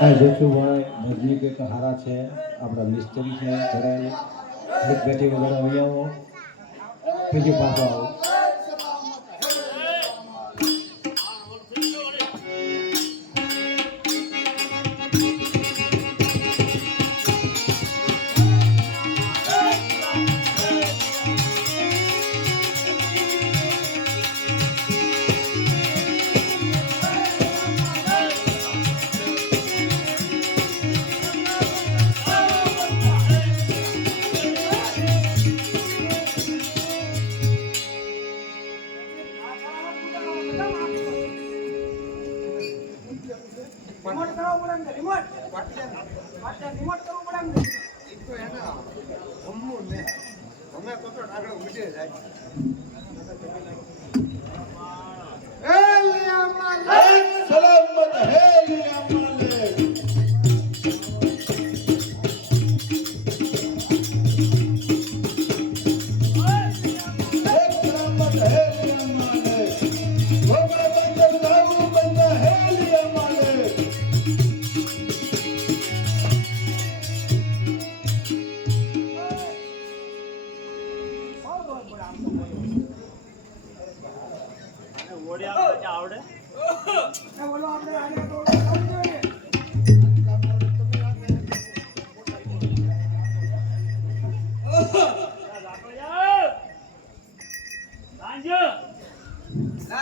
આ જેઠુભાઈ ભજની કે હારા છે, આપણા મિસ્ત્રી છે, ઘરે એક બેટી વગર આવી આવો, બીજી પાછો આવો.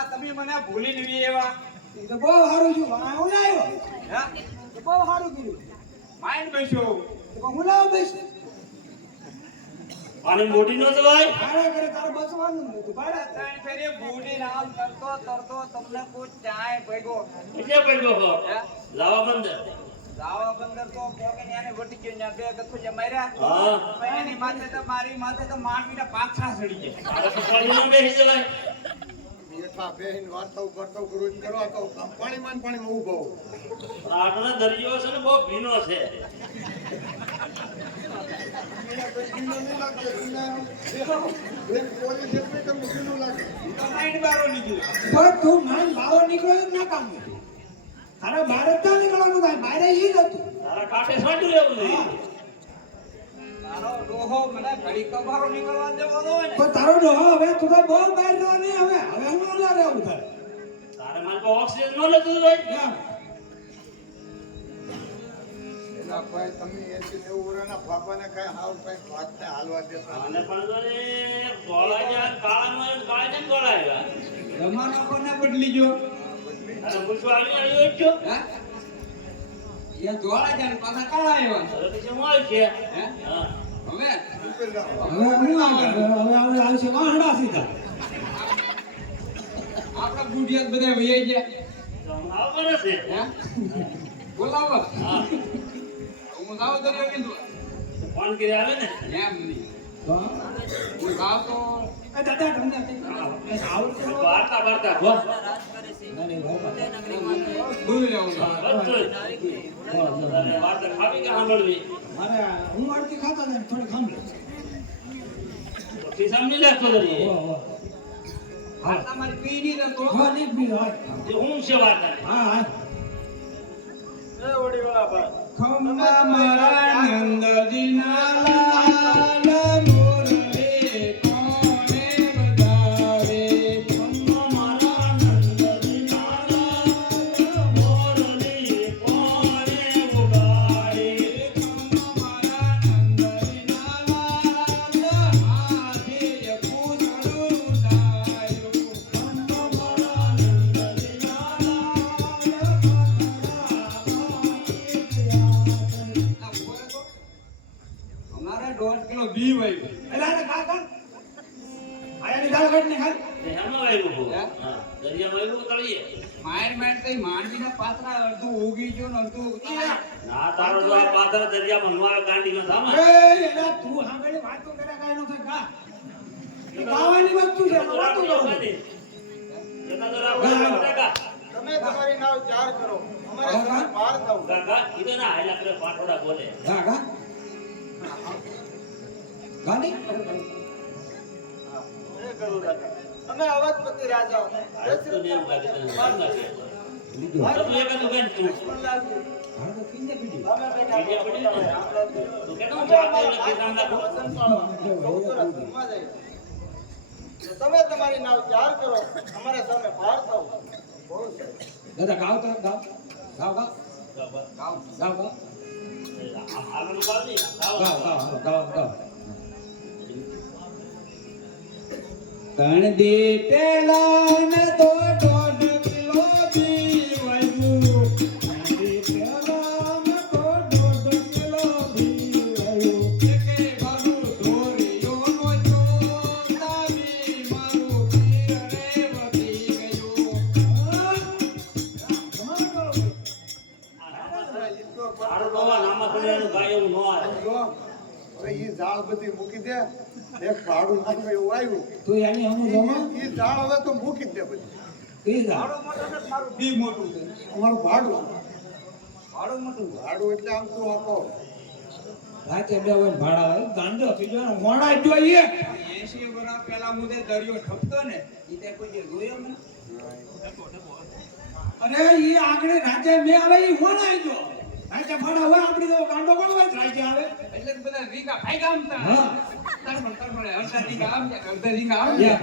તમે મને ભૂલી નવી એવા તો બહુ સારું છું હું લાવ્યો હા તો બહુ સારું કર્યું માઈન્ડ બેસો તો હું લાવ બેસ અને મોટી નો જવાય આરે કરે તારે બસવાનું નથી બાળા ત્રણ ફેરે બૂડી નામ કરતો તરતો તમને કોઈ ચાય ભેગો એટલે પડ્યો હો લાવા બંદર જાવા બંદર તો પોકે ન્યાને વટી ગયો ન્યા બે કથો જે માર્યા હા પછી એની માથે તો મારી માથે તો માંડવીના પાછા સડી ગયા આ તો પાણી નો બેસી જવાય એટલા બેહીન વાર્તાઓ કરતો કરું કરવા તો પાણીમાં ઊભો આટલો દરિયો છે ને બહુ ભીનો છે માઈન્ડ બારો નીકળ્યો પણ તું માન બારો નીકળ્યો જ ના કામ તારે બહાર જ ના નીકળવાનું કાંઈ બહાર ઈ જ હતું તારા કાંઠે સાંટું રહેવું જોઈએ તારો ડોહો મને ઘડી કબારો નીકળવા દેવો હોય ને પણ તારો ડોહો હવે તું તો બહુ બહાર રહો ને હવે હું ના રહેવું તારે તારે મને કોઈ ઓક્સિજન ન લેતું ભાઈ ના. એના ભાઈ તમે 80-90 વર્ષના બાપાને કઈ હાવ કઈ વાતને હાલવા દેતા અને પણ તો એ ગોળા જ્યાં કાળા નો કાળા ને ગોળા આવ્યા જમાનો કોને બદલી ગયો અને પૂછવા આવ્યો છો હા એ ધોળા જાય પાછા કાળા આવ્યા હવે પછી હું આવી છે હે હા હવે હવે હું આગળ આવશે વાહડા સીધા આપણા બુઢિયા બધા વૈયા ગયા તો હું આવવાનો છે હે બોલાવો હા હું જાવ દરિયો કીધું ફોન કરી આવે ને એમ નહીં હું જાવ તો એ દાદા તમને આવડતું વાર્તા વાર્તા હો દૂર રહેવું બધું અને વાર્તા ખાવી કે સાંભળવી મારે હું અડધી ખાતો ને થોડી ખાંભળે પછી સમજી લેતો દરી આ તમારી પીડી ને તો હા નહીં પી હોય એ હું છે વાર્તા હા હા એ ઓડી વાળા પર ખમ્મા મારા નંદજીના લાલ મોરલે કોણે બજાવે ખમ્મા મારા નંદજીના લાલ મોરલી કોણે ઉગાડે ખમ્મા મારા નંદજીના લાલ હાથે પૂછડું ડાયો ખમ્મા મારા નંદજીના લાલ અમારે 1.5 કિલો ઘી હોય એલા ને ખા ખા આયાની દાળ કાઢ ને ખા તે હેમાં વાયરું હો હે? હા દરિયામાં વાયરું તળીએ માર માર તો માંડવીના પાત્રા અડધું ઉગી ગયો ને અડધું ના તારો જો આ પાદર દરિયામાં નુઆ કાંડીમાં થામા એ એલા તું સાંભળે વાતો કરે કાઈ નો થાય ખા એ ગાવાની વસ્તુ છે વાતો કરો એના તો રાવ કાકા તમે તમારી નાવ ચાર કરો અમારે તમે પાર થાવ કાકા ઈતો ના હાલા કરે પાટોડા બોલે ખા ખા ગાની એ કરું દાદા અમે અવધપતિ રાજા આ તો ને એમ લાગે તને કેમ લાગે લીધું. બધું એકાદું બેન તું હા તો કિંજે બીજું. બીજા પડી ને તું કેટલું જાતે કિસાન નાખો તમે તમારી નાવ ચાર કરો અમારે સામે બહાર થાવ દાદા ગાવ તો ગાવ ગાવ ગાવ ગાવ ગાવ હાલનું ગાવ નહીં ગાવ ગાવ ગાવ ગાવ કણ દીટેલા ને તો દોઢ કિલો જીવાયું કણ દીટેલા ને તો દોઢ કિલો જીવાયું કે ઘરું ધોરિયો નો ચોતાવી મારું પીર રે વધી ગયું મારું બાબા નામાં કરેલું ગાય એવું ન આવે જો હવે ઈ ઝાડ બધી મૂકી દે એક ભાડું નાખવું એવું આવ્યું તું એની હમું જમા ઈ ઝાડ હવે તો મૂકી જ દે બધી કીધા મારું બી મોટું છે અમારું ભાડું ભાડું મોટું ભાડું એટલે આમ તું આપો રાતે બે હોય ભાડા હોય ગાંડો થઈ ગયો મોડા જોઈએ 80 વર્ષ પહેલા મુદે દરિયો ઠપતો ને ઈ તે કોઈ જે જોયો મને અરે ઈ આગળ રાતે મે આવે ઈ હોણાઈ ગયો રાતે ભાડા હોય આપણી તો ગાંડો કોણ હોય રાતે આવે એટલે તો બધા રીંગા ખાઈ ગામ તા હા. તરફડે અડધા રીંગા આમ જાય અડધા રીંગા આમ યા.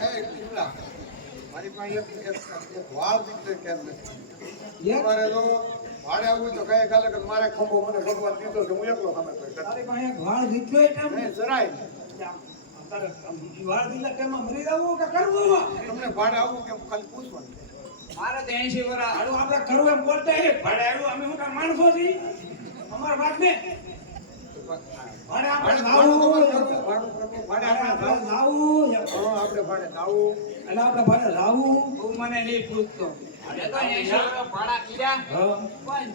જાય એ કિલ્લા મારી પાસે એક વાળ દીકરે કેમ નથી યા. તમારે તો ભાડે આવવું તો કઈ કાલે કે મારે ખંભો મને ભગવાન દીધો છે હું એકલો સામે કોઈ કરતો તારી પાસે એક વાળ દીકરો એટલે આમ નહીં જરાય તારે આમ વાળ દીકરા કેમાં મરી જવું કે કરવું તમને ભાડે આવવું કેમ ખાલી પૂછવાનું મારે તો 80 વર્ષ હાલો આપણે કરવું એમ બોલતા હે ભાડે આવ્યું અમે મોટા માણસો છીએ અમારા વાત ને ભાડે આપણે ભાડું લાવું કરવું, ભાડું કરવું, ભાડે આપણે આપણે જાવું. લાવું એમ. હા, આપણે ભાડે જાવું. એટલે આપણે ભાડે લાવું તું મને નહીં પૂછતો અરે તો 80 વર્ષ ભાડા કીધા હા પણ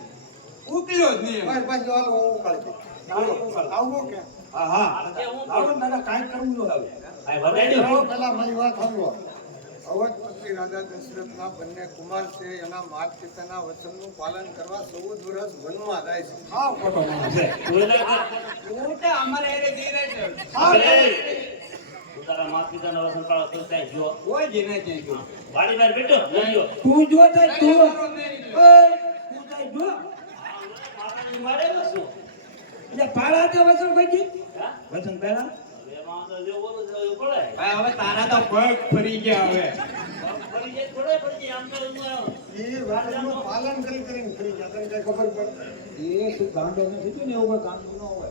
ઉકલ્યો જ નહીં ભાઈ, ભાઈ, જો હાલો, હું ઉકાળી દઈશ. હાલો, ઉકાળ. આવવું કે? હા હા લાવો ને દાદા કાંઈ કરવું ન આવે આ વધારી દો પહેલા મારી વાત સાંભળો. અવધપતિ રાજા દશરથના બંને કુમાર છે એના માતા પિતાના વચનનું પાલન કરવા 14 વર્ષ વનમાં જાય છે. હા ખોટો માણસ છે ઉલટા અમારે એને ધીરે છે તું તારા માતા પિતાનો વસન પાળો તું ત્યાં જો કોઈ જ નહીં ત્યાં ગયો વાડી બાર બેઠો જોજો તું જો થાય તું નહીં તું થાય જો માતાજી મારે તો શું એટલે પાડા તે વચન કોઈ દી હા વચન પહેલા એમાં તો જે બોલું છે એવું પડે ભાઈ હવે તારા તો પગ ફરી ગયા હવે પડી જાય થોડે પડી જાય આમ તો હું ઈ વચનનું પાલન કરીને ફરી ગયા. તને કઈ ખબર પડે? એ તું ગાંડો નથી થયો ને એવું કોઈ ગાંડો ન હોય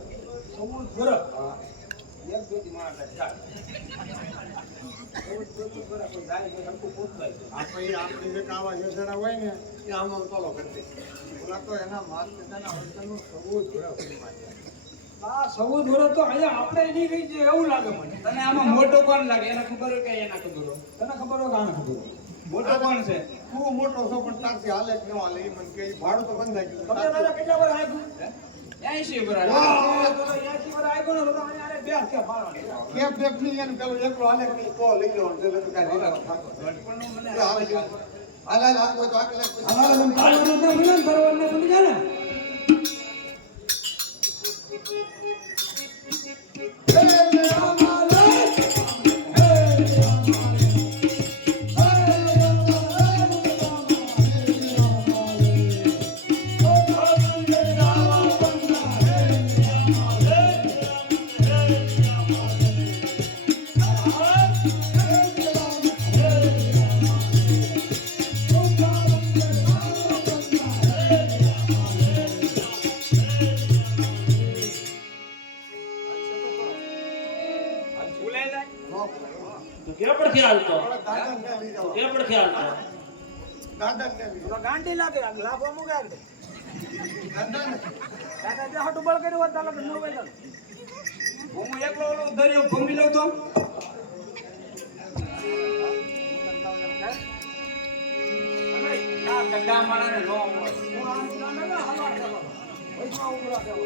સૌ ફરક એક બેટી માણસ ચાલ કોઈ જાય કોઈ હરખું પૂછતા આપણી જે આવા યોજના હોય ને એ આમ આમ ફોલો કરી દે. ઓલા તો એના માતા પિતાના વચનનું 14 વર્ષ વનમાં જાય. આ 14 વર્ષ તો અહીંયા આપણે એની રહી છે એવું લાગે મને તને આમાં મોટો કોણ લાગે એને ખબર હોય કે એના ખબર હોય તને ખબર હોય કે આને ખબર હોય મોટો કોણ છે તું મોટો છો પણ તારથી હાલે કે ન હાલે એ મને કે ઈ ભાડું તો બંધાઈ ગયું. તમને દાદા કેટલા વાર આવ્યું 80 વર્ષ વાહ, તો 80 વાર આવ્યો ને તો અહીંયા આને બે કે મારવા કેમ બેક નહીં એને પેલો એકલો હાલે કે નહીં તો લઈ જવાનું છે એટલે કાંઈ નહીં રાખવાનું. ઘડપણનું મને એ હાલે છે. હાલે હાલે હાલે હોય તો આગળ લાગ. અમારે તો કરવાનું ના ભૂલે ને કરવાનું ના ભૂલી જાય ને ભૂલાઈ જાય તું ક્યાં પડથી હાલતો દાદાને લઈ જવા. ક્યાં પડથી હાલતો દાદાને લઈ જવા. ગાંડી લાગે લાભો મુગે દાદાને. દાદા જે હાટું બળ કર્યું હોત ચાલો કે ન હોય હું એકલો ઓલો દરિયો ભમી લઉં તો આ ગંડા માણાને નો હોય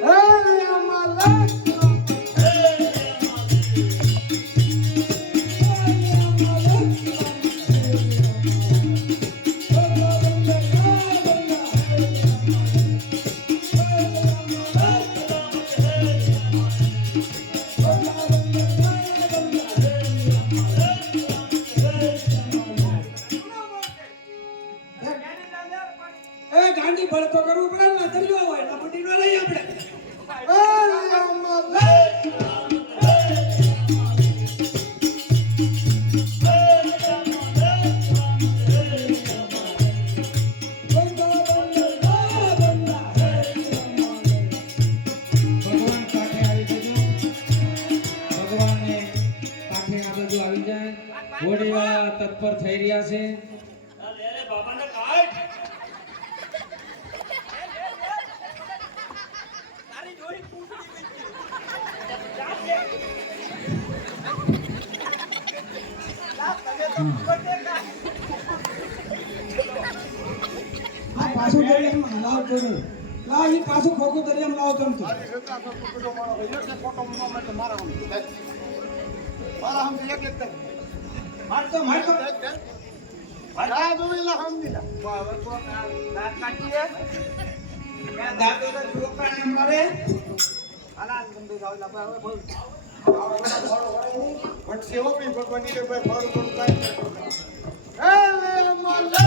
હે અમાલા. ગાડી ભળ તો કરવું પડે ને દરિયો હોય એટલે મોટી ન લઈ આપણે ભગવાન કાંઠે આવી જજો. ભગવાનને કાંઠે આ બાજુ આવી જાય. ઘોડીવાળા તત્પર થઈ રહ્યા છે. લે લે બાપાને કાઢ. આ પાછું દરિયામાં લાવતો નહીં લા ઈ પાછું ખોખું દરિયામાં લાવતો નતો મારી રજા તો ટુકડો મારો ભાઈ એટલે ફોટો મૂકવા માટે મારા હમ એક એક તક માર તો આ જોઈલા હમ દીધા દાંત કાઢીએ ક્યાં દાંતો તો છોકરાને મારે આલા ગંદુ જાવલા પર હવે બોલ પણ સેવો બી ભગવાનની રે ભાઈ ફળ ફળ થાય હે મોલે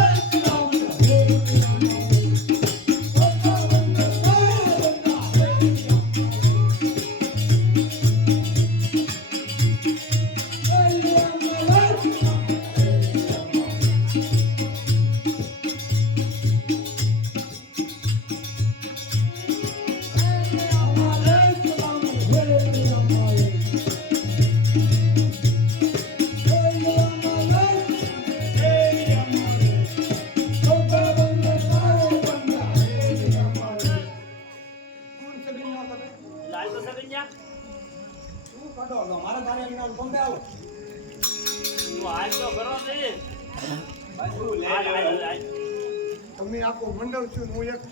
લાલ તો સગન જા. શું કાઢો લો મારા તારે એના બોમ્બે આવો તું આજ તો કરો છે. ભાઈ તું લે હાલ, હાલ, લે હાલ. તમે આખો મંડળ છું હું એક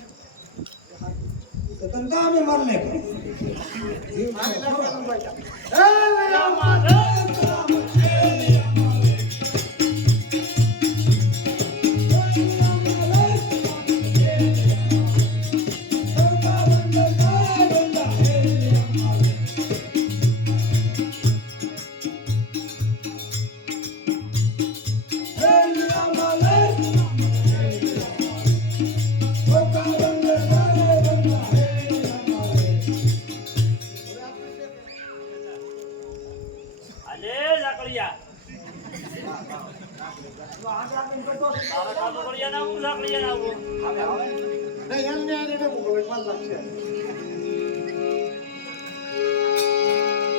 તો તંતા અમે માર લે મારી લાગવાનું ભાઈ અલે લાકડિયા. તારા કાતો કડિયા ના આવું, લાકડિયા ના આવું. નહીં એમને આને ને મૂકો ભાઈ માર લાગશે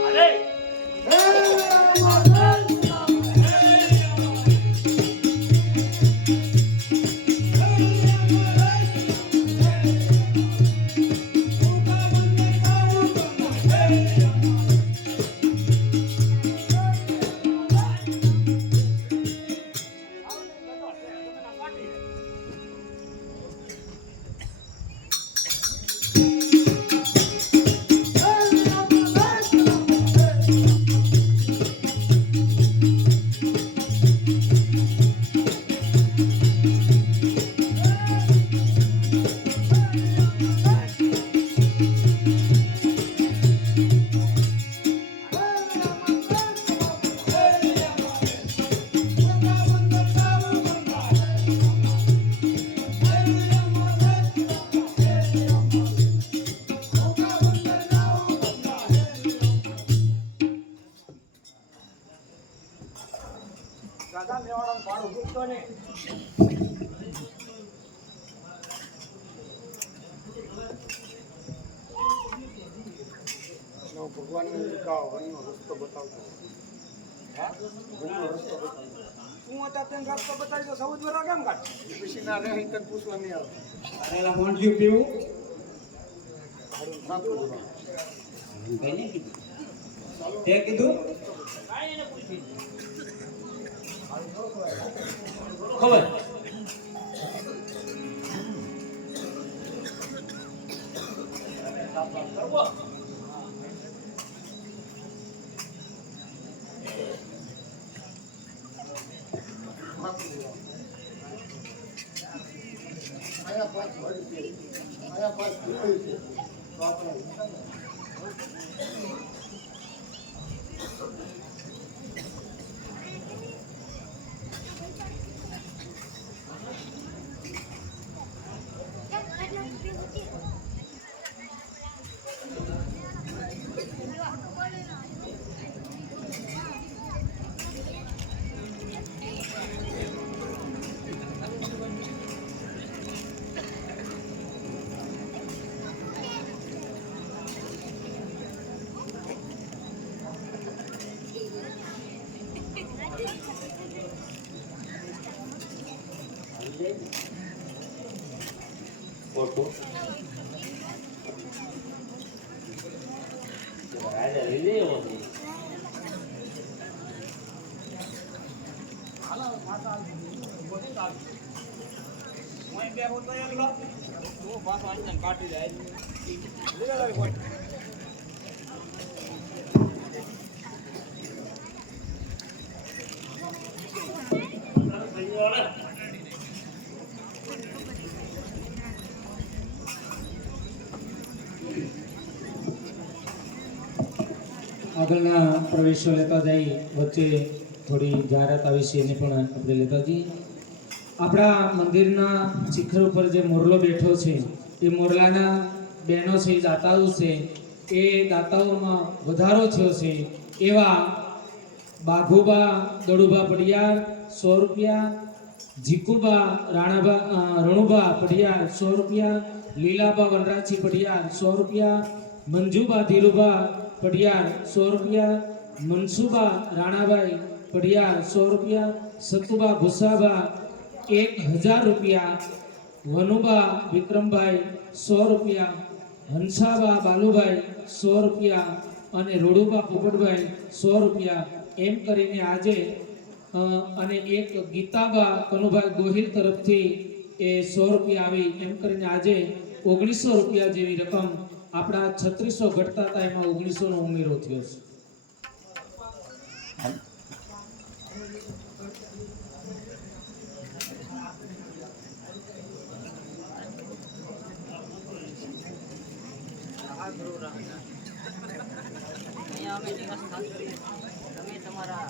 અલે દાદા મેવાડા ભાડું ભૂખતો ને ભગવાનને વિકાવ વનનો રસ્તો બતાવતો વનનો રસ્તો બતાવતો તું હતા તેને રસ્તો બતાવી તો સૌ દ્વારા કેમ કાઢ પછી ના રહે તને પૂછવા નહીં આવે અરેલા મોંઢિયું પીવું સાચું બોલો. તે કીધું કાઈ એને પૂછી. ખબર કરવો. આયા પાસ ભરી છે આયા પાસ ભરી છે તો આપણે ખોટું રાજા લઈ લેવો છે હું બે હોતો એકલો ઓ પાછો આંજન કાઢી જાય લીલા લાવી કોઈ આગળના પ્રવેશો લેતા જઈ વચ્ચે થોડી જાહેરાત આવી છે એને પણ આપણે લેતા જઈએ. આપણા મંદિરના શિખર ઉપર જે મોરલો બેઠો છે એ મોરલાના બહેનો છે દાતાઓ છે એ દાતાઓમાં વધારો થયો છે એવા બાઘુબા દડુબા પડિયાર 100 રૂપિયા, જીકુબા રણુબા પડિયાર 100 રૂપિયા, લીલાબા વનરાજી પડિયાર 100 રૂપિયા, મંજુબા ધીરુબા પડિયાર 100 રૂપિયા, મનસુબા રાણાભાઈ પડિયાર 100 રૂપિયા, સતુબા ભુસાબા 1000 રૂપિયા, વનુબા વિક્રમભાઈ 100 રૂપિયા, હંસાબા બાલુભાઈ 100 રૂપિયા અને રોડુબા પોપટભાઈ 100 રૂપિયા એમ કરીને આજે અને એક ગીતાબા કનુભાઈ ગોહિલ તરફથી એ 100 રૂપિયા આવી એમ કરીને આજે 1900 રૂપિયા જેવી રકમ આપણા 3600 ઘટતા હતા એમાં 1900 નો ઉમેરો થયો છે. અહીંયા અમે નિવાસ સ્થાન કરી તમે તમારા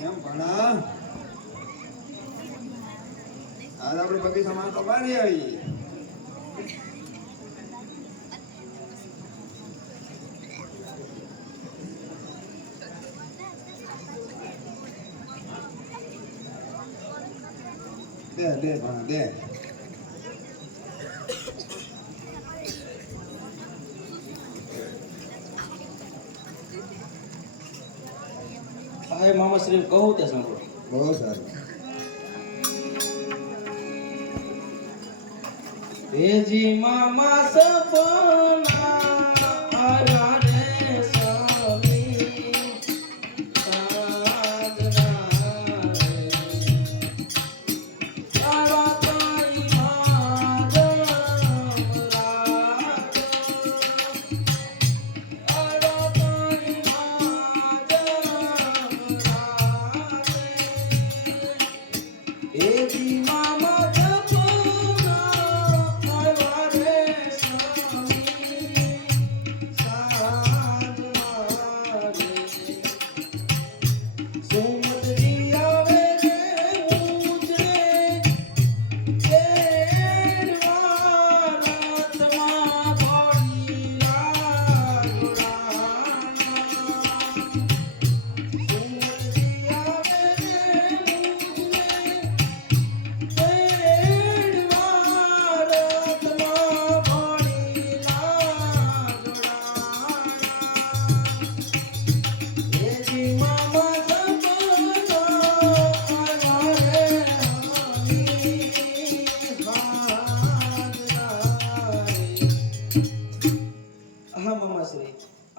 એમ ભણા આજ આપણે બગીચામાં તો બહાર આવી દે ભણા દે હા મામા શ્રી કહું તે સાંભળો બહુ સારું તેજી મામા સપના આયા રે સ્વામી સાધના રે તારા તારી માધવ રાજ તારા તારી માધવ રાજ તેજી મામા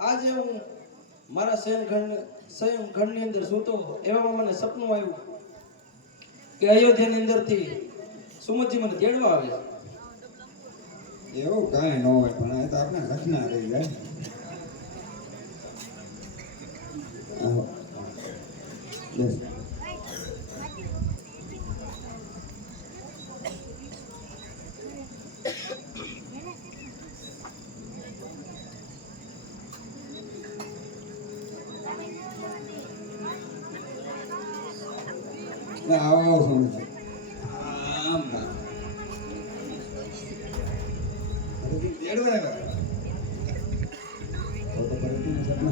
આજે હું મારા શયનખંડની અંદર સૂતો એવામાં મને સપનું આવ્યું કે અયોધ્યાની અંદરથી સુમતજી મને તેડવા આવે છે. એવું કાંઈ ન હોય પણ એ તો આપણે ઘટના રહી જાય બસ. આવો સમજ આમ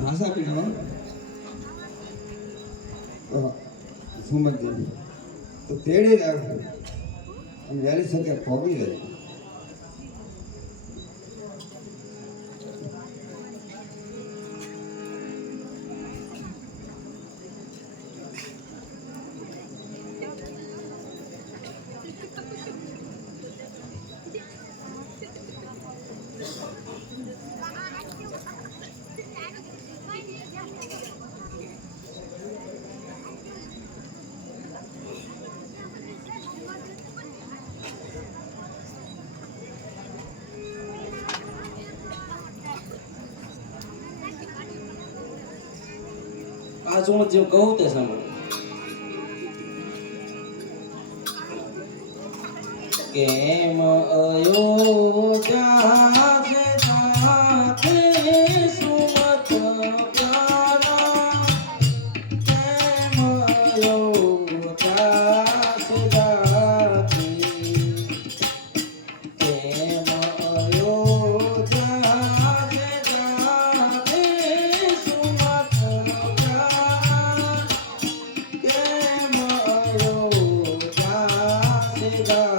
હાસા પીને સુમત તો તેડી રાખો વહેલી શકે ભોગવી જાય. આ શું જે કહું તે સાંભળો. કેમ અયોધ્યા છે સાથે સુમત પ્યારા, કેમ અયોધ્યા છે સાથે, કેમ અયોધ્યા છે સાથે સુમત પ્યારા, કેમ અયોધ્યા છે સાથે.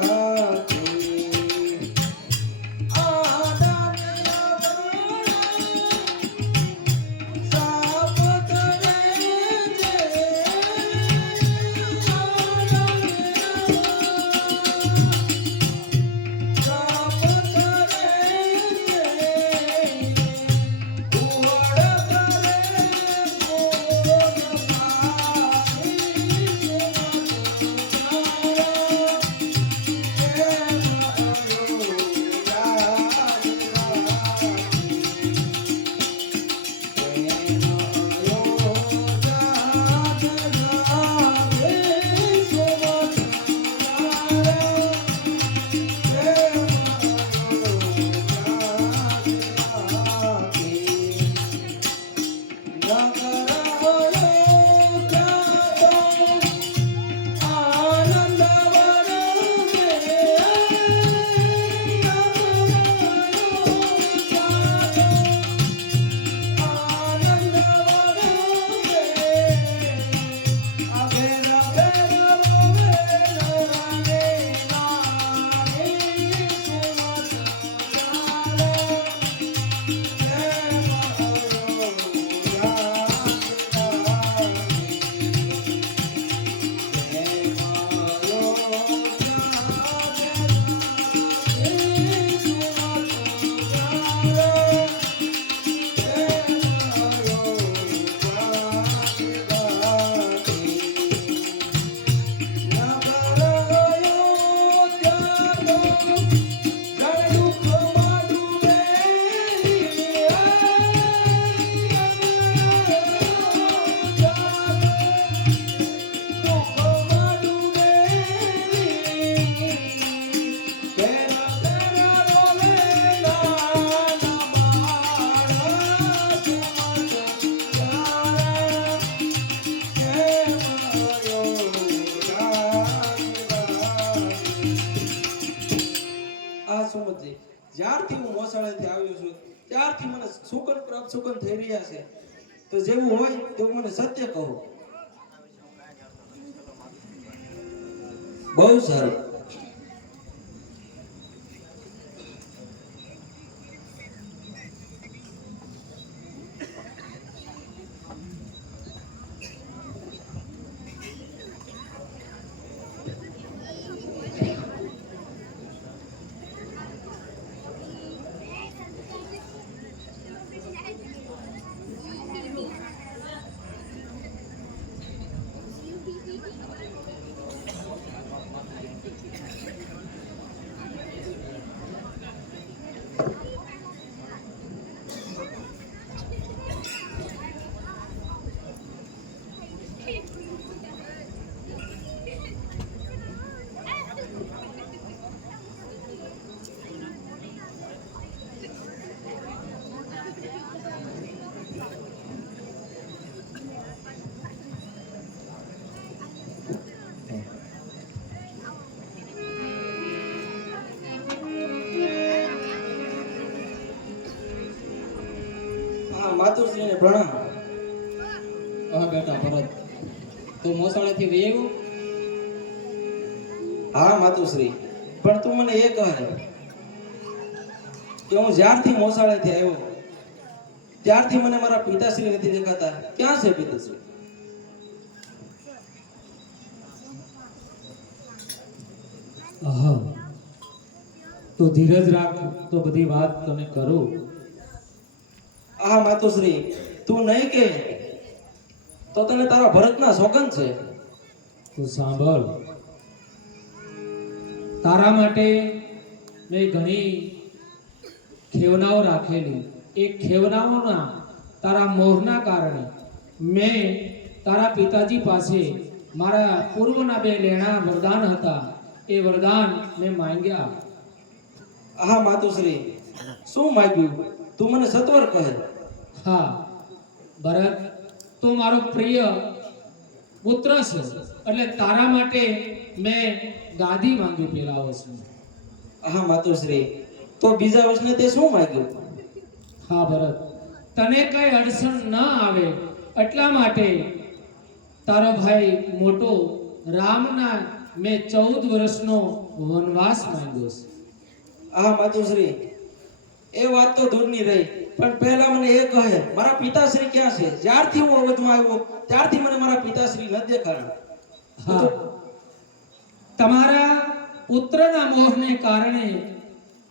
જ્યારથી હું મોસાળેથી આવ્યો છું ત્યારથી મને સુગંધ પ્રાપ્ત સુગંધ થઈ રહ્યા છે. તો જેવું હોય તેવું મને સત્ય કહો. બહુ સારું. માતુશ્રીને પ્રણામ. હા બેટા ભરત, તું મોસાળેથી વેયો? હા માતુશ્રી, પણ તું મને એ કહે કે હું જ્યારથી મોસાળેથી આવ્યો ત્યારથી મને મારા પિતાશ્રી નથી દેખાતા. ક્યાં છે પિતાશ્રી? હા, તો ધીરજ રાખ, તો બધી વાત તને કરું. હા માતુશ્રી, તું નહીં કે તો તને તારા ભરતના સોગંદ છે. તું સાંભળ, તારા માટે મેં ઘણી ખેવનાઓ રાખેલી. એ ખેવનાઓના તારા મોહના કારણે મેં તારા પિતાજી પાસે મારા પૂર્વના 2 લેણા વરદાન હતા, એ વરદાન મેં માંગ્યા. હા માતુશ્રી, શું માંગ્યું? તું મને સત્વર કહે. હા ભરત, તો મારો પ્રિય પુત્ર છે, એટલે તારા માટે મેં ગાદી માંગી પેલાવો છું. હા માતુશ્રી, તો બીજા વર્ષને તે શું માંગ્યું? હા ભરત, તને કઈ અડચણ ન આવે એટલા માટે તારો ભાઈ મોટો રામના મેં 14 વર્ષનો વનવાસ માંગ્યો છે. હા માતુશ્રી, એ વાત તો દૂરની રહી, પણ પહેલા મને એ કહે મારા પિતાશ્રી ક્યાં છે? જ્યારથી હું અવધમાં આવ્યો ત્યારથી મને મારા પિતાશ્રી ન દેખાણા. હા, તમારા પુત્રના મોહને કારણે,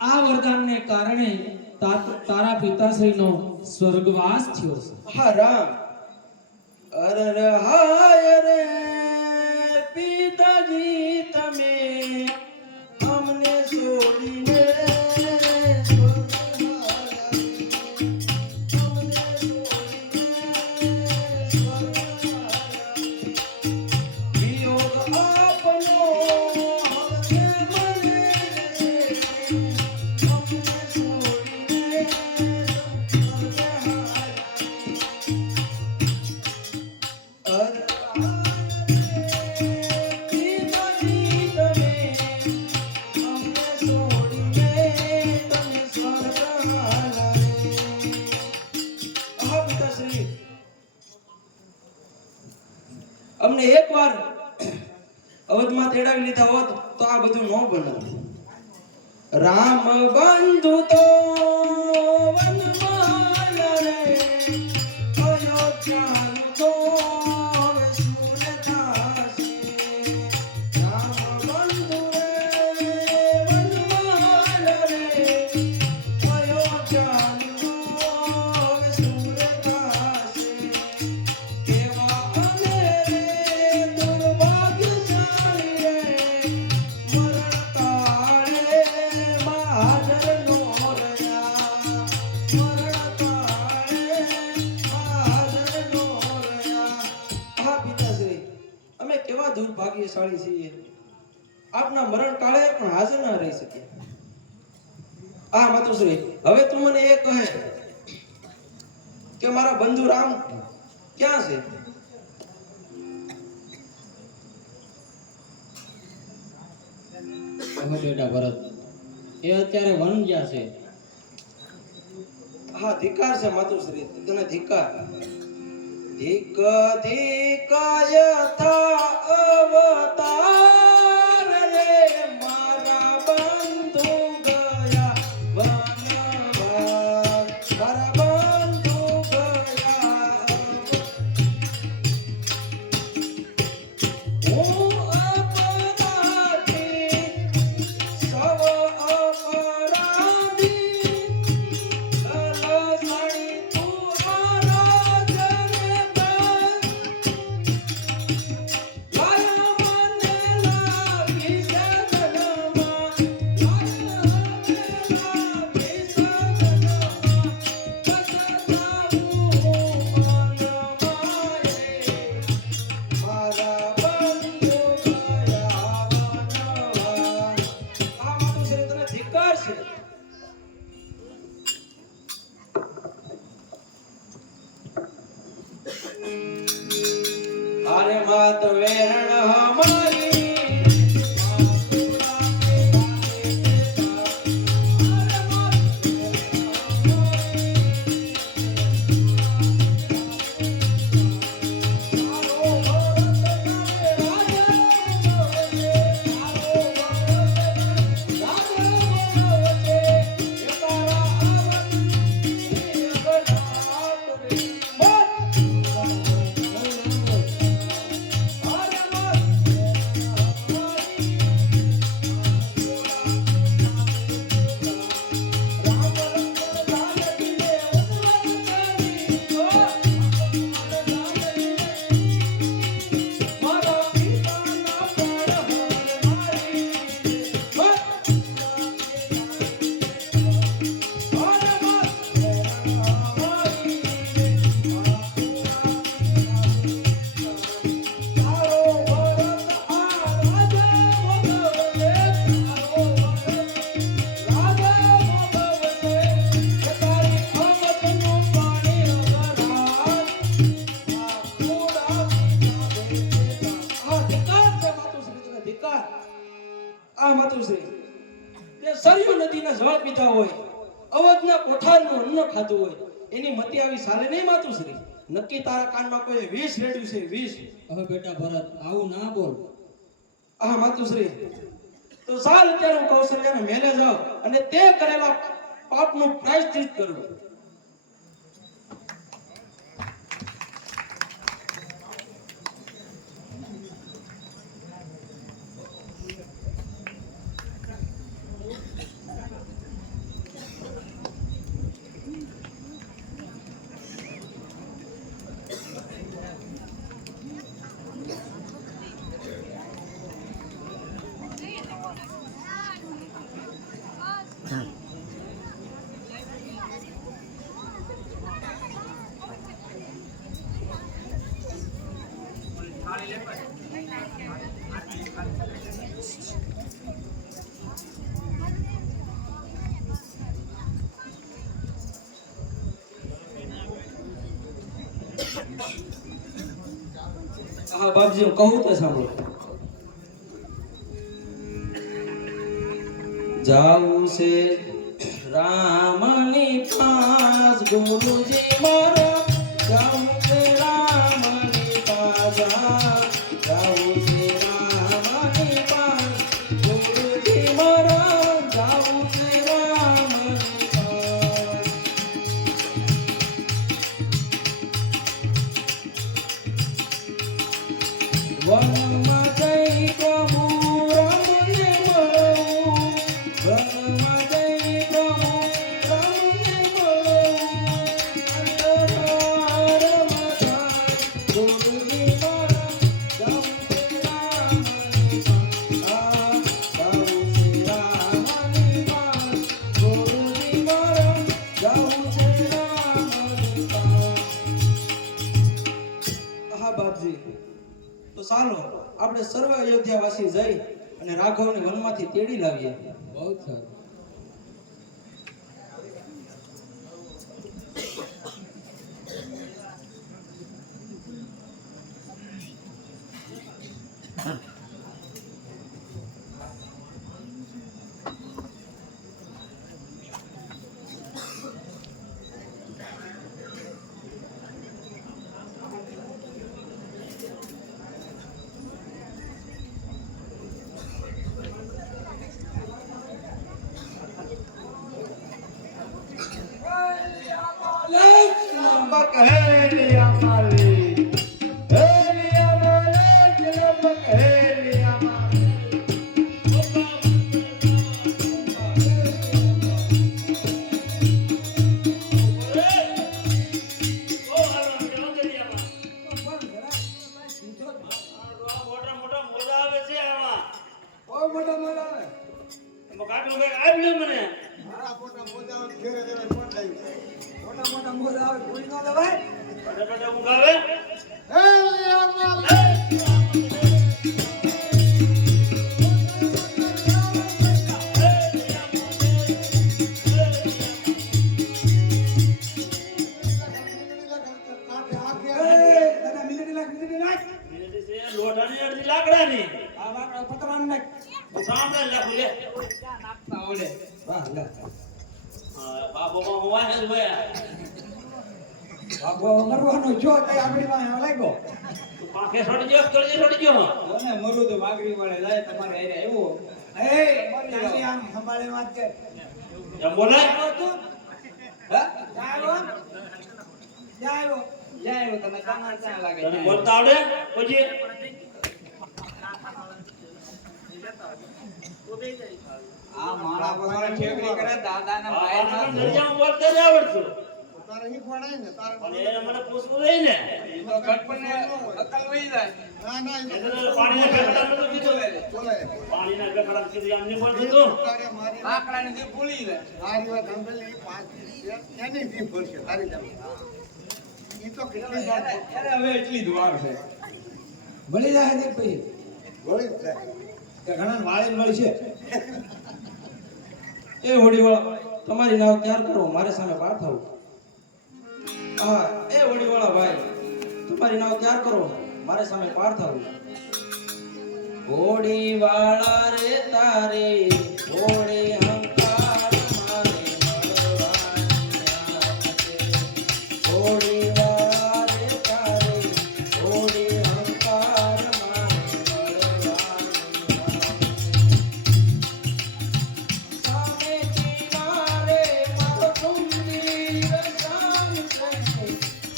આ વરદાનને કારણે તારા પિતાશ્રીનો સ્વર્ગવાસ થયો છે. હા રામ, અરે હાય રે પિતાજી, તમે અમને છોડીને અમને એકવાર અવધમાં તેડાવી લીધા હોત તો આ બધું ન બને. રામ બંધુ તો વનમાં રે, અયોધ્યાનું તો હવે શું થશે? રામ બંધુ રે વનમાં રે, અયોધ્યાનું તો હવે શું થશે? કેવા અમે રે દુર્ભાગ્યશાળી રે, મરણ કાળે મહાજર નો રહ્યા, મરણ કાળે મહાજર નો રહ્યા. હા પિતાશ્રી, અમે કેવા દુર્ભાગ્યશાળી છીએ, આપના મરણ કાળે પણ હાજર ન રહી શકીએ. હા માતુશ્રી, હવે તું મને એ કહે કે મારા બંધુ રામ ક્યાં છે? હવે બેટા ભરત, એ અત્યારે વન ગયા છે. હા ધિકાર છે માતુશ્રી, તને ધિકાર. ધિક ધિકાય થા અવતાર રે, મારા બંધુ ગયા વનવાસ, મારા બંધુ ગયા. હું અપરાધી, સૌ અપરાધી, લલસાઈ તું મારા જનતા, લાયા મને લાગી સદનમાં, લાયા મને લાગી સદનમાં, પછતાવું મનમાએ, મારા બંધુ ગયા વનવાસ. આ માતુશ્રી, તને ધિક્કાર છે. અરે માત વેરણ હમારી, અરે માત વેરણ હમારી, આ માતુશ્રી તે સરયુ નદીના જળ પીધા હોય, અવધના કોઠારનું અન્ન ખાધું હોય, એની મતી આવી સારે નહીં માતુશ્રી. નક્કી તારા કાનમાં કોઈ વિષ રેડ્યું છે, વિષ. હવે બેટા ભરત આવું ના બોલ. આ માતુશ્રી તો ચાલ અત્યારે હું કૌશલ્યાને મેલે જાઉં અને તે કરેલા પાપનું પ્રાયશ્ચિત કરું. હા બાપજી હું કહું તો સાંભળો. જાવું છે રામની પાસ ગુરુજી મારા, જાવું છે રામની પાસ, જાવું છે રામની પાસ ગુરુજી મારા, જાવું છે રામની પાસ. વનમાં જઈ પ્રભુ રામને મળવું, વનમાં જઈ પ્રભુ રામને મળવું, અંતરાળમાં જાય ગુરુજી મારા, જાવું છે રામની પાસ, જાવું છે રામની પાસ ગુરુજી મારા, જાવું છે રામની પાસ. હા બાપજી તો ચાલો આપણે સર્વ અયોધ્યાવાસી જઈ અને રાઘવને વનમાંથી તેડી લાવીએ. બહુ સારું. મારા પોતા મોજા ઘેરે ઘેરે કોણ લાવ્યું? મોટા મોટા મોજા આવે ભૂલી ન લેવાય. હે અમાલ લોઢાની અડધી લાકડાની આ વાકડા પતરાનું નાખ. સાંભળે લાખું લે. ક્યાં નાખતા ઓલે? વાહ લે. બાબોમાં હોવા હે ભાઈ. બાબો મરવાનો જો તે આગળ માં લાગ્યો. તું પાંખે છોડી ગયો, છોડી ગયો. ઓને મરું તો વાગડી વાળે જાય તમારે આરે આવ્યો. એ મરી આમ સંભાળે વાત કર. એમ બોલાય? હા? જાયો? જાયો તમે કાના ચા લાગે. તને બોલતા આવડે? પછી આ મારા ભગવાન ઠેકડી કરે દાદાના ભાઈના દરિયામાં બોલતા જ આવડતું. તારે ઈ પડાય ને તારે પણ એને મને પૂછવું નહીં ને. તો ગટપણને અકલ વઈ જાય. ના ના એટલે તો પાણીના ગખડા નતું કીધું. બોલે પાણીના ગખડા કીધું એમ નહીં બોલતું તું. તારે મારી લાકડાની જે ભૂલી જાય. મારી વાત સાંભળી પાંચ એની જી ભરશે તારી જામ ઈ તો કેટલી વાર અરે હવે એટલી જ વાર છે. ભળી જાય ને પછી ગોળી થાય કે ઘણા વાળી મળશે. એ હોડીવાળા તમારી નાવ ત્યાર કરો, મારે સામે પાર થવું. હા એ હોડીવાળા ભાઈ તમારી નાવ ત્યાર કરો, મારે સામે પાર થવું. ઘોડી વાળા રે તારે ઘોડી હંકાર મારે મળવાની ઘોડી વાળા રે તારે ઘોડી હંકાર મારે મળવાની સામે કિનારે મારો સુંદરી રસાન છે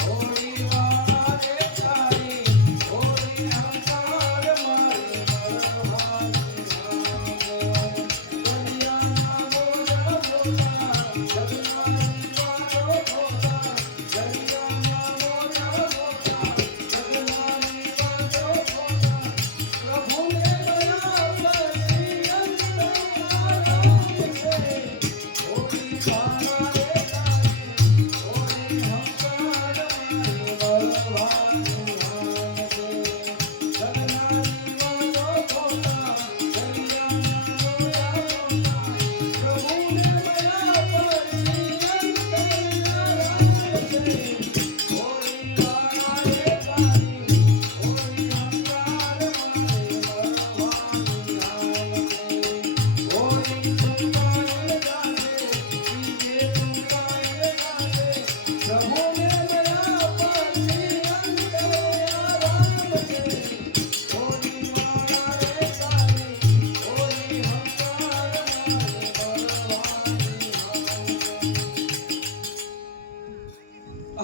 ઘોડી વાળા રે તારે ઘોડી હંકાર મારે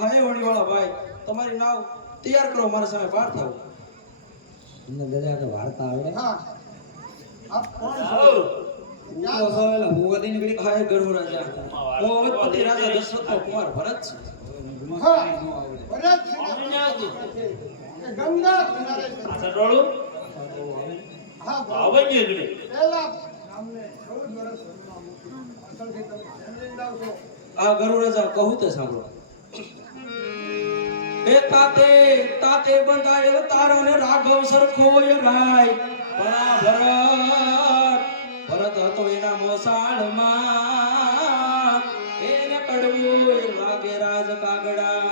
હાય હોડીવાળા ભાઈ તમારી નાવ તૈયાર કરો મારા સામે પાર થાવ તમને દાદા તો વાર્તા આવડે હા આપ કોણ છો? આવો. હું તો સવારે ભૂવાથી નીકળી હાય ગરુડ રાજા હું અવધપતિ રાજા દશરથનો કુમાર ભરત છું હા ભરત અમને આવતું. એ ગંગા કિનારે છે. આ સટોળું? હા ભરત. આવો જ એકડે. પહેલા અમને 14 વર્ષ વનમાં મૂક્યું. અસલથી તમે સમજી જાઓ છો. આ ગરુડ રાજા કહું તે સાંભળો એ તાતે તાતે બંધાયેલ તારો ને રાઘવ સરખો રાય પણ આ ભરત હતો એના મોસાળમાં એને કડવું લાગે રાજ કાગડા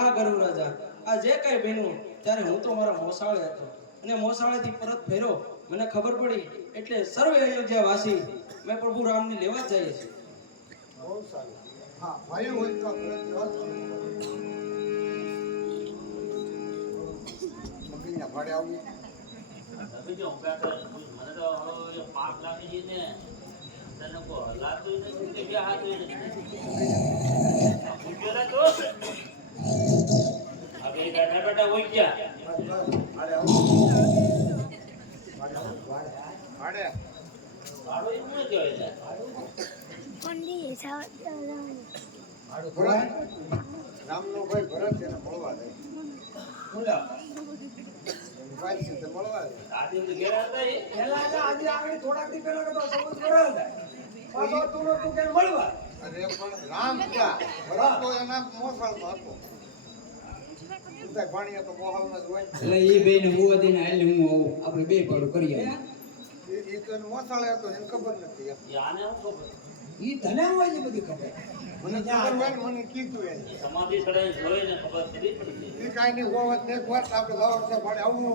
આ ગરુડ રાજા આ જે કઈ બન્યું ત્યારે હું તો મારા મોસાળે હતો અને મોસાળેથી પરત ફેર્યો મને ખબર પડી એટલે સર્વે અયોધ્યા વાસી મેં પ્રભુ રામને લેવા જ જઈએ છીએ બહુ સારું. હા ભાઈ હોય તો ભરત મગીના ભાડે આવું. બીજો હું કાંઈ કરું. મને તો હવે 5 લાખ ની ને તને કો લાતું નથી કે બે હાથ હોય નથી. આ પૂછ્યો ને તો આ બે બેઠા બેઠા હોય ગયા. ભાડે આવું. ભાડે ભાડો એવું ન કહેવાય ને. ભરત રામનો ભાઈ ભરત એને મળવા જાય. ભાઈ છે તે મળવા જાય. આજે તો ઘેર હતા એ. પાછો તું કે મળવા. અરે પણ રામ ક્યાં ભરત તો એના મોસાળમાં હતો. તું તાય ભાણિયા તો મોહાલમાં જ હોય. એટલે એ બે ને ભૂવાથી ને હાલે હું આવું આપણે બે પાડું કરી આવીએ એ તો એને મોસાળે હતો એને ખબર નથી એમ. એ આને શું ખબર? ઈ તને હોય ને બધી ખબર મને ખબર હોય ને મને કીધું એને. એ સમાધિ ચડાઈને જોઈને ખબર પડી પડી. એ કાંઈ નહીં હોવત ને એક વાત આપણે લાવર છે ભાડે આવું.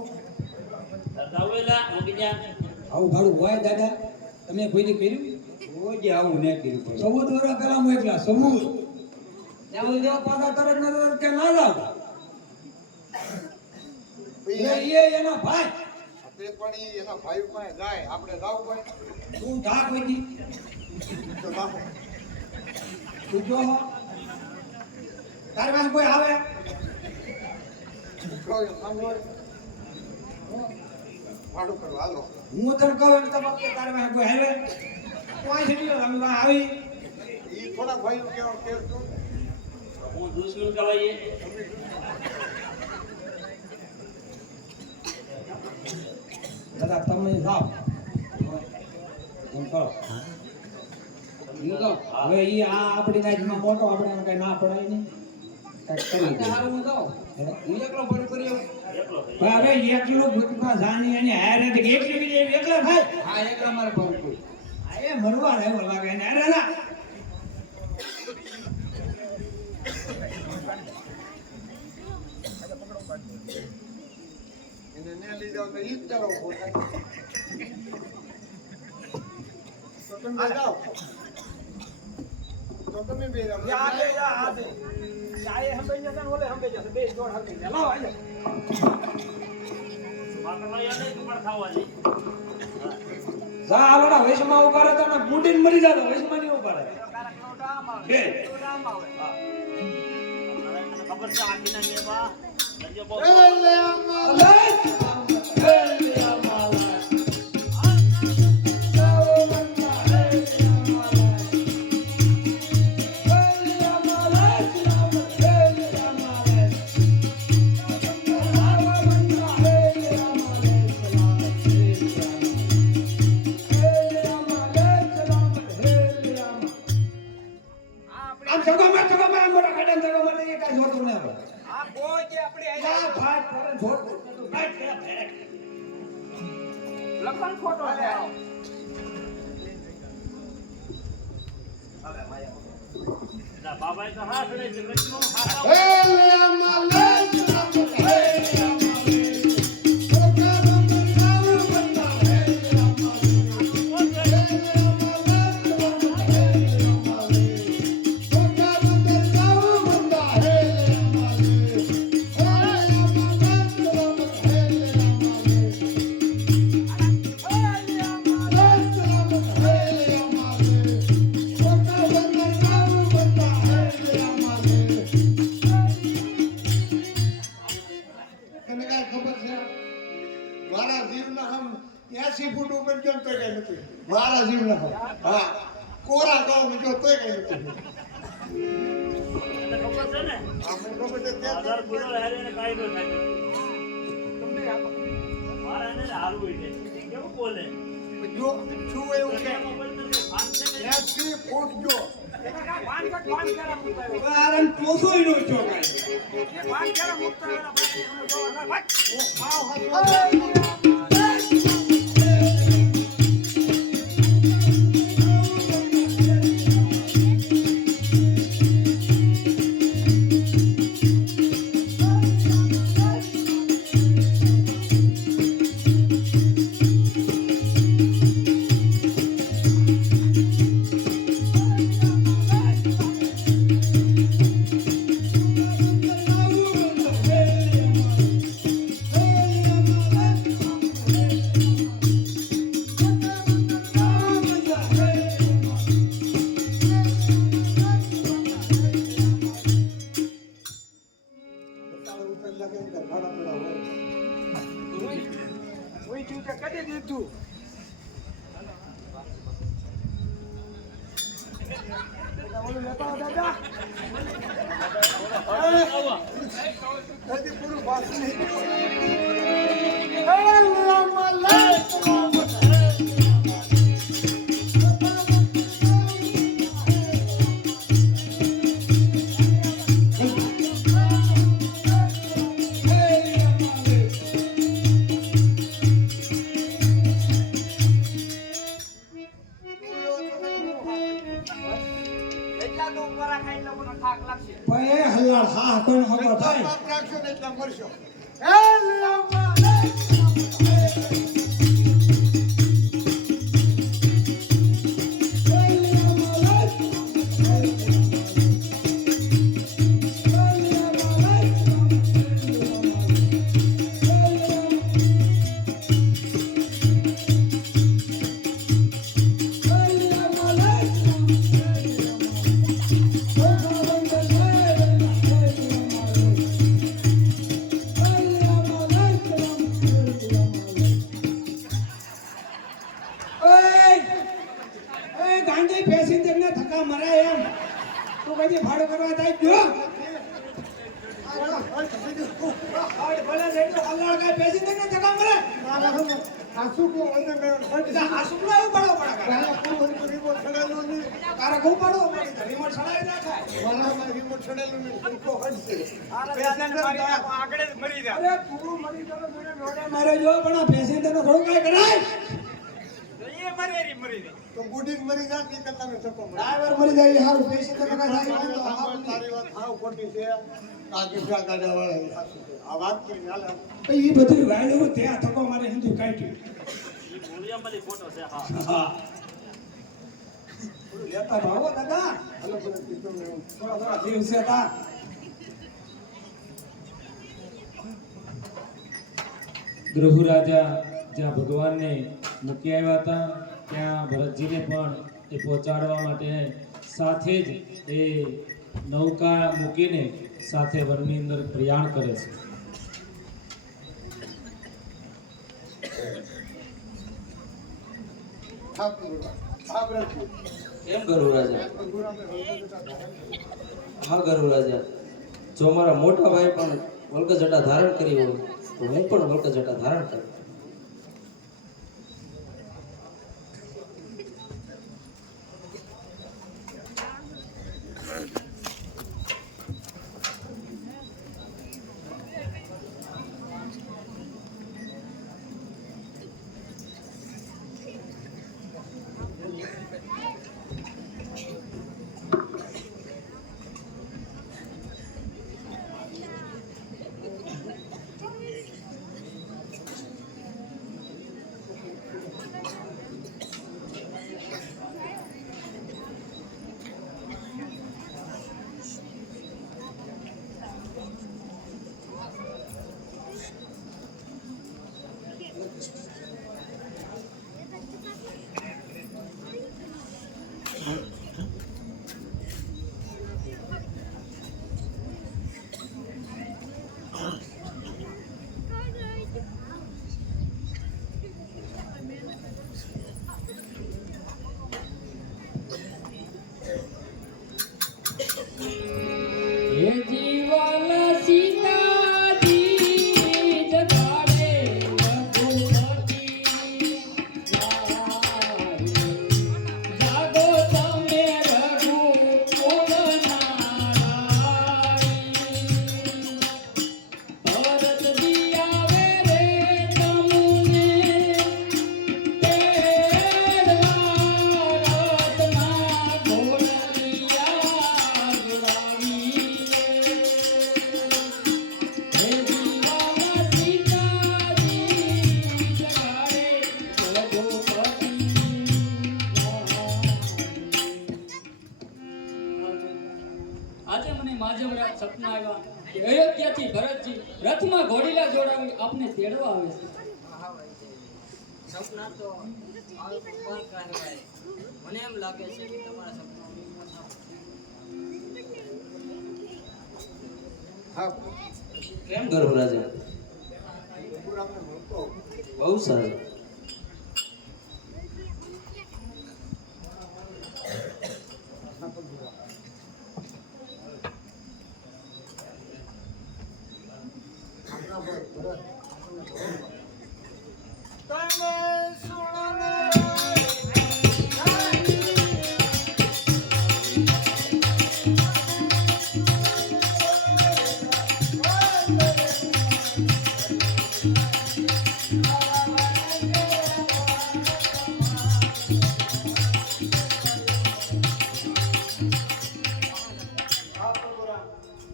દાવેલા મૂકી જા. આવું ભાડું હોય દાદા તમે કોઈની કર્યું હોય આવું ન કર્યું 14 વર્ષ પહેલા હું એકલા સબૂત ત્યાં સુધી પાછા તરત ને તરત કે ના જાવ એના ભાઈ તે પણ ઈ એના ભાઈ પાસે જાય આપણે જાવું પડે તું જા કોઈથી તો જાઓ. તું જો હો. તારી પાસે કોઈ આવે કોઈ સાંભળો. ભાડું કરવા હાલો. હું તને કહું એમ તમારે તારી પાસે કોઈ આવે કોઈ છે અમે આવી ઈ થોડા ભાઈ કેવા કે હું દુશ્મન કહેવાય એ. દાદા તમે જાઓ એમ કરો હવે ઈ આ આપણી નાઈટમાં મોટો આપણે એમ કઈ ના પડાય નહીં કાંઈક કરી હું જાઉં હું એકલો ભરું કરી આવું એકલો થઈ. હવે એકલો ભૂતમાં જાણી અને હારે તો એકલી બીજી એકલા થાય હા એકલા મારે ભરું કોઈ આ એ મરવા રહેવો લાગે ને અરે ના અને ને લઈ જાઓ તો ઈ જ ચાલો તો તમે જાઓ તો તમે બે જાઓ યા દે યા દે ચાય હંબે જશે ને ઓલે હંબે જશે બે જોડ હંબે જાય લાવ આજો બાકડો યાદ નહીં પણ ખાવાની જા આલોડા વેશમાં ઉભા રહેતો ને બુડીને મરી જાતો વેશમાં નહીં ઉભા રહે બે ખબર છે આખીના મેમાં નજે બહુ આમ જગોમાં મોટા ખાડા જગોમાં એ કાઈ જોતું ન આવે આ કોઈ જે આપણે આ ફાટ ફોરન જોત ફાટ ફેરા ફેરા લખણ ખોટો છે બાબાએ તો હાથ ને જગતનો હાથ એને કાંઈ ખબર છે મારા જીવના આમ 80 ફૂટ ઉપર ગયો તોય કઈ નથી મારા જીવના હા કોરા ગામ જો તોય કઈ નથી એને ખબર છે ને આપણે ખબર છે ત્યાં આધાર પૂરો હેરીને કાઈ ન થાય મારા એને હાલવું છે કેવું બોલે જો છું એવું કે મોબાઈલ તો ભાન છે કે 80 ફૂટ જો વાન કરા મુકતા આરન પોસોય નો છો કાઈ વાન કરા મુકતા હાવ હાથ કદી દીધું ઓલું લેતા આવો દાદા નથી પૂરું ભાષણ નહીં એટલા તો ઉપર ખાઈ લોકોનો થાક લાગશે ભાઈ હલ્લાડ હા કોણ ખબર થાય બાપ રાખશો ને એટલા મરશો એ ગાંધી પેસેન્જર ને ધક્કા મરાય એમ તું કદી ભાડું કરવા થાય જો આડ ભલે રેડો હલ્લાડ કાઈ પેસેન્જર ને ધક્કા મરે આ શું કહો અને મેં એટલે આ સુપલા ઉપાડો પડા રિમોટ છડાયેલું નહીં તારા ઘઉં પાડો પડી રિમોટ સડાઈ ના થાય મારામાં રિમોટ છડાયેલું નહીં પંખો હટશે આગળ જ મરી જાય અરે તું મરી ગયો મને રોડે મારે જો પણ આ પેસેન્જર નો થોડું કાઈ કરાય એ મારે એરી મરી ગઈ. તો ગુડી મરી જાય કે તમે ધક્કો મારો. ડ્રાઈવર મરી જાય એ હારું પૈસા તો કાંઈ થાય તારી નહીં. વાત તારી વાત હાવ ખોટી છે. આ ગીઠા કાઢાવાળા એ સાચું છે. આ વાત કરીને હાલે. એ બધું વાયલું ત્યાં થકો મારે હિન્દુ કાઢ્યું. ઈ મૂળિયામાંથી ફોટો છે હા હા લેતા ભાવો દાદા હાલો ભલે કીધું ને એવું. થોડા દિવસે હતા ગ્રહુ રાજા જ્યાં ભગવાનને મૂકી આવ્યા હતા ત્યાં ભરતજીને પણ એ પહોંચાડવા માટે સાથે જ એ નૌકા મૂકીને સાથે વનની અંદર પ્રયાણ કરે છે. હા ગુરુડા. હા બ્રહ્મજી. કેમ ગરુ રાજા? ગુરુરામે વલ્લભ હા ગરુ રાજા, જો મારા મોટા ભાઈ પણ વલ્કજટા ધારણ કરી હોય તો હું પણ વલ્કજટા ધારણ કરું. હે જીવન સીતાજી જગાડે રઘુપતિ જાગો તમે રઘુકુળ નારાયણ. ભરતજી આવે રે તમને તેડવા રથના ઘોડલિયા ગુલાબી. હે જીવન સીતાજી જગાડે રઘુપતિ. આજે મને માજવરાત સપના આવ્યા કે અયોધ્યાથી ભરતજી રથમાં ઘોડીલા જોડાવી આપને તેડવા આવે છે. સપના તો કોણ કહેવાય? મને એમ લાગે છે કે તમારા સપના હા કેમ ગરુ રાજા? ગુરુરામને મળતો બહુ સારું. તમે સુણો ને.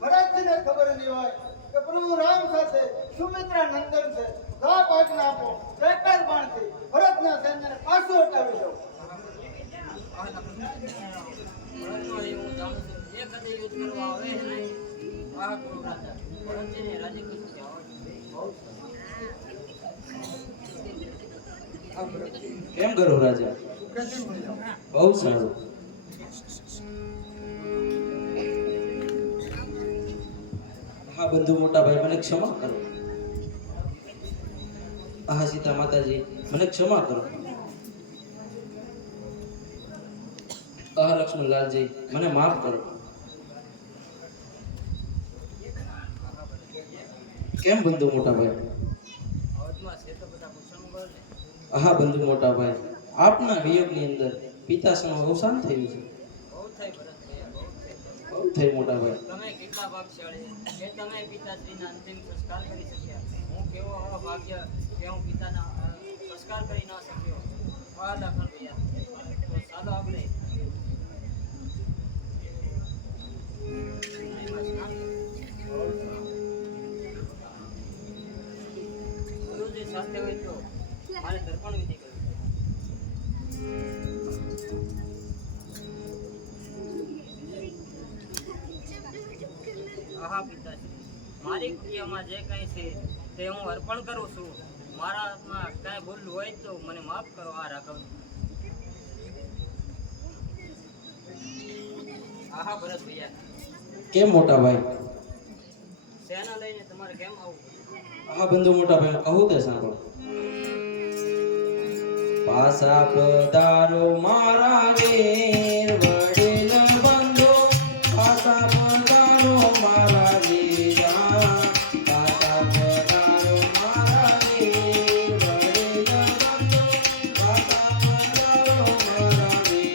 ભરતજીને ખબર નહીં હોય કે પ્રભુ રામ સાથે સુમિત્રા નંદન છે. જાપ આજ્ઞા આપો. ત્રેપર બાણથી ભરતના સૈન્યને પાછું હટાવી દો. હું જાણું છું જે કદી યુદ્ધ કરવા આવે ને આ ગરુ રાજા ભરતજીને રાજી કરી કેમ ગરુ રાજા? સુખેથી મળી જાઓ. બહુ સારું. હા બંધુ મોટા ભાઈ, મને ક્ષમા કરો. હા સીતા માતાજી, મને ક્ષમા કરો. હા લક્ષ્મણલાલજી, મને માફ કરો. કેમ બંધુ મોટા ભાઈ? હા બંધુ મોટા ભાઈ, આપના વિયોગની અંદર પિતાશ્રીનું અવસાન થયું છે. બહુ થઈ મોટા ભાઈ. તમે કેટલા ભાગ્યશાળી કે તમે પિતાશ્રીના અંતિમ સંસ્કાર કરી શક્યા. હું કેવો અભાગ્ય કે હું પિતાના સંસ્કાર કરી ન શક્યો. આ લખન મારે તર્પણ વિધિ કરવી છે. આહા પિતાશ્રી, મારી કુટિયામાં જે કંઈ છે તે હું અર્પણ કરું છું. મારા હાથમાં કાંઈ ભૂલ હોય તો મને માફ કરો. આ રાઘવ. આહા ભરત ભૈયા, કેમ મોટા ભાઈ? સેના લઈને તમારે કેમ આવવું? હા બંધુ મોટા ભાઈ, કહું તે સાંભળો. પાસા પધારો મારા ઘેર વડીલ બંધુ, પાસા પધારો મારા ઘેરા, પાસા પધારો મારા ઘેર વડીલ બંધુ, પાસા પધારો મારા ઘેર.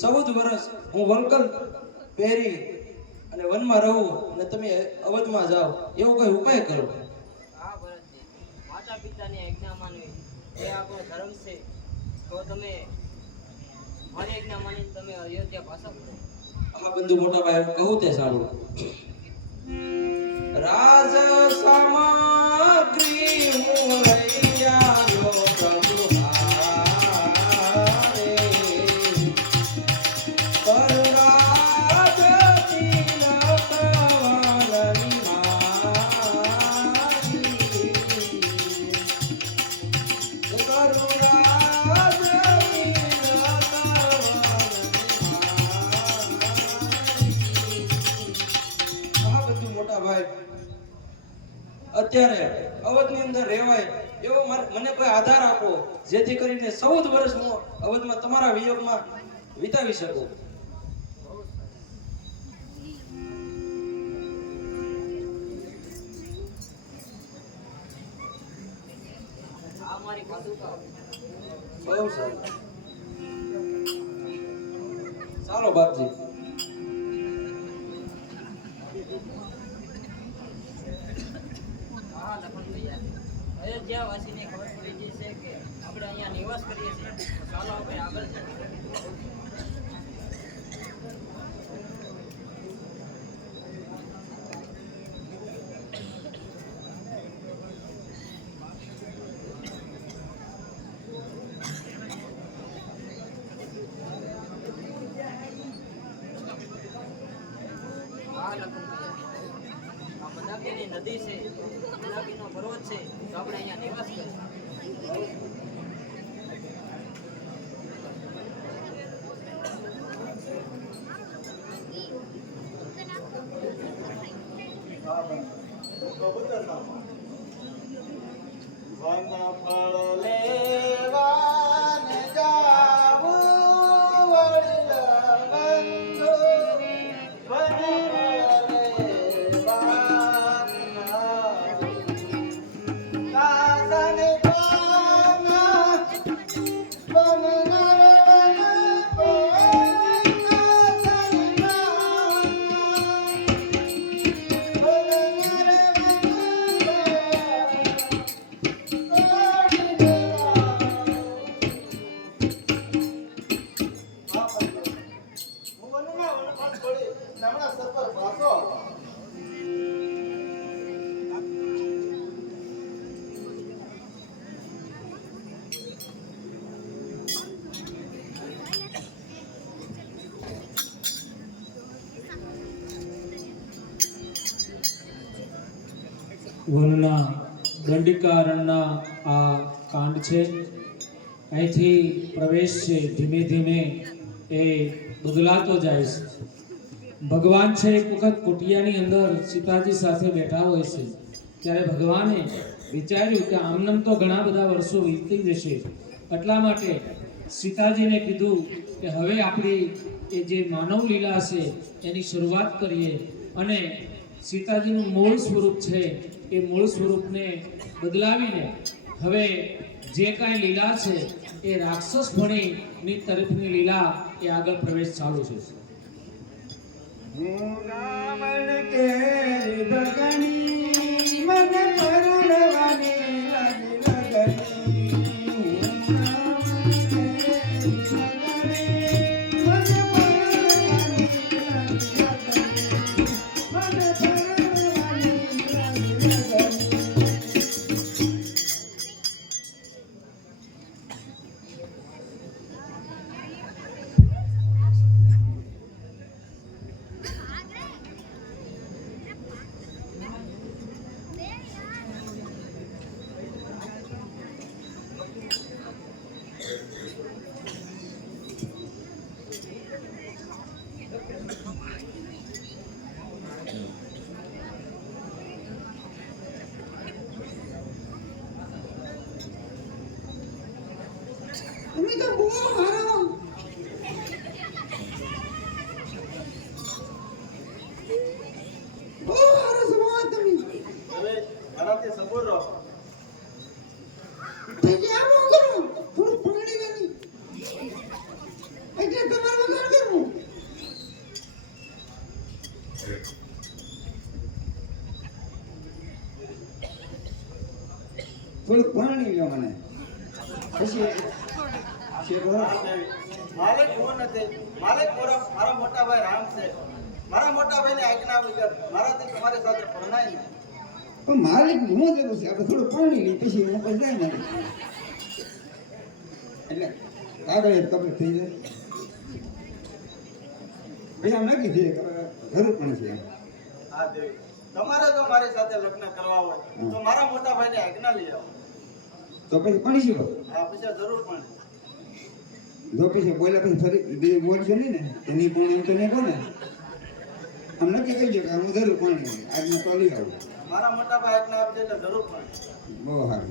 14 વર્ષ હું અલગનો હું વંકલ પહેરી અને વનમાં રહું અને તમે અવધમાં જાઓ, એવો કોઈ ઉપાય કરો. હા ભરતજી, માતા પિતાની આજ્ઞા માનવી એ આપણો ધર્મ છે. તો તમે મારી આજ્ઞા માનીને તમે અયોધ્યા પાછા ફરો. આ બંધુ મોટા ભાઈ કહું તે સાંભળો. રાજ સામગ્રી હું લઈ આવ્યો પ્રભુ હારે, કરુણાજ તિલક વાલની મારી, કરુણાજ અત્યારે અવધની અંદર રહેવાય એવો મને કોઈ આધાર આપો, જેથી કરીને 14 વર્ષ હું અવધમાં તમારા વિયોગમાં વિતાવી શકું. આ મારી પાદુકા. બહુ સારું. ચાલો બાપજી. હા લખન ભૈયા, અયોધ્યા વાસીને ખબર પડી ગઈ છે કે આપણે અહીંયા નિવાસ કરીએ છીએ. તો ચાલો આપણે આગળ જઈએ. હા લખન ભૈયા, આ મંદાકીની નદી છે, મંદાકીનો પર્વત છે, તો આપણે અહીંયા નિવાસ કરીએ. વન ફળ લેવાને જાવું વડીલ બંધુ, વન ફળ લેવાને કાસને પાના બનનાર વન કાસને વનના દંડિકારણના આ કાંડ છે. અહીંથી પ્રવેશ છે ધીમે ધીમે એ બદલાતો જાય છે. ભગવાન છે એક વખત કુટિયાની અંદર સીતાજી સાથે બેઠા હોય છે, ત્યારે ભગવાને વિચાર્યું કે આમનામ તો ઘણા બધા વર્ષો વીતી જશે, એટલા માટે સીતાજીને કીધું કે હવે આપણી એ જે માનવ લીલા છે એની શરૂઆત કરીએ અને સીતાજીનું મૂળ સ્વરૂપ છે એ મૂળ સ્વરૂપને બદલાવીને હવે જે કાંઈ લીલા છે એ રાક્ષસ ભણીની તરફની લીલા એ આગળ પ્રવેશ ચાલુ છે. રાવણ કેરી ભગની મને પરણવાની લાગી લગની. રાવણ કેરી ભગની મને પરણવાની લાગી લગની. મને પરણવાની લાગી લગની. અમે તો બહુ હારો બહુ હારો સમાજ તમે હવે મારાથી સબૂર રહો. તો કેમ કરો થોડું પાણી ગણી એટલે તમારે વગાડ કરવું. થોડું પાણી લ્યો મને પછી માલિક હું નથી. માલિક મારા મોટા ભાઈ રામ છે. મારા મોટા ભાઈની આજ્ઞા વગર મારાથી તમારી સાથે પરણાય નહીં. પણ માલિક હું જરૂર છે આપણે થોડું પાણી લઈ પછી હું પછી જાય ને એટલે આગળ કમ્પ્લીટ થઈ જાય પછી આમ નક્કી થઈ જાય જરૂર પણ છે એમ. હા દેવી, તમારે જો મારી સાથે લગ્ન કરવા હોય તો મારા મોટા ભાઈની આજ્ઞા લઈ આવો. તો પછી પાણી શું હા પછી જરૂર પણ. જો પછી બોલ્યા પછી ફરી બે બોલશે નહીં ને એની પણ એમ તો નહીં કહો ને આમ નક્કી કહી દો કે હું જરૂર પાણી આજના તો લઈ આવું. મારા મોટા ભાઈ આજ્ઞા આપશે એટલે જરૂર પણ. બહુ સારું.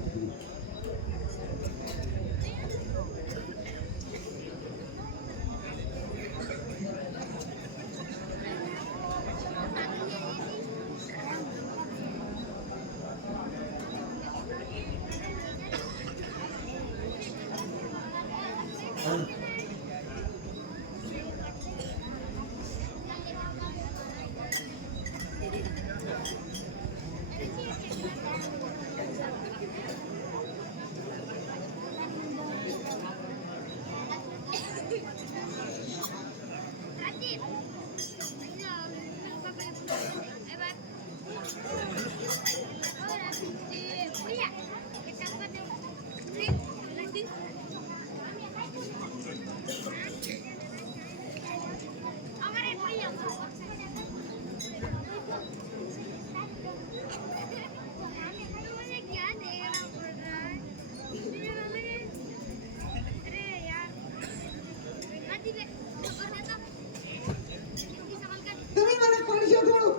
તમે મને પડશો થોડું.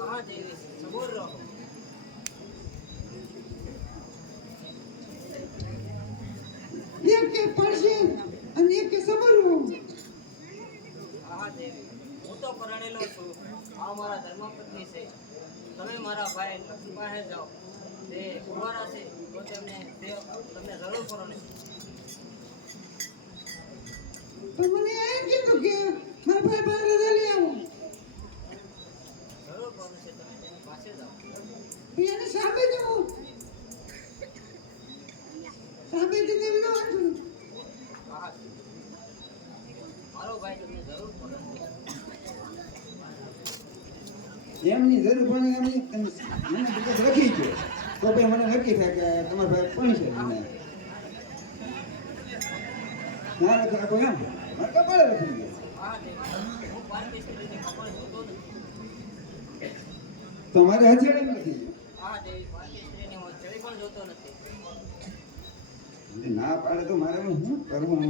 હા દેવી સબૂર રહો. એક કે પડશે અને એક કે સમરવું. હા દેવી હું તો પરણેલો છું. આ મારા ધર્મપત્ની છે. તમે મારા ભાઈ લક્ષ્મણ પાસે જાઓ. તે કુંવારા છે તો તમને જરૂર પરણે. પણ મને એમ કીધું કે મારા ભાઈ પાસે રજા લઈ આવો. જરૂર પરણે છે. તમે તેની પાસે જાઓ. એને સાબે જવું સાબે જઈને વિનવાનું. હા મારો ભાઈ તમને જરૂર પરણે. એમની જરૂર પણ એમની મને બીજા લખી ગયો તો ભાઈ મને નક્કી થાય કે તમારા ભાઈ પણ છે મને ના લખી આપો એમ મને કપાળે લખી ગયો. હા દેવી હું પારકી સ્ત્રીની કપડ જોતો નથી. તમારે હથેળે નથી હા દેવી પારકી સ્ત્રીની હું ચડી પણ જોતો નથી. ના પાડે તો મારે શું કરવું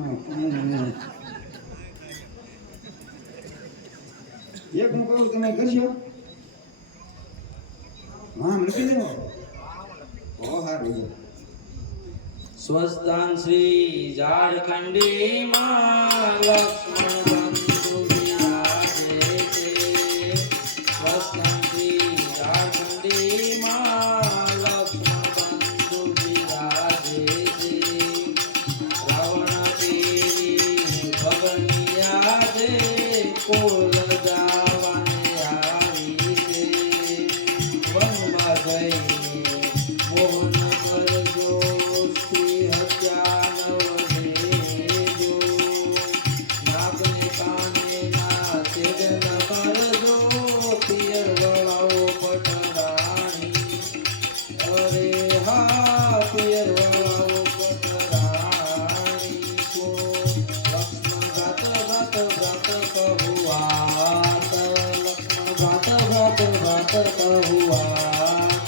એક હું કહું તમે કરશો હા લખી દેવો બહુ સારું છે. સ્વસ્તાન શ્રી ઝારખંડી માં લક્ષ્મણ બંધુ વિરાજે છે. સ્વસ્તાન શ્રી ઝારખંડી માં લક્ષ્મણ બંધુ વિરાજે કહુઆત.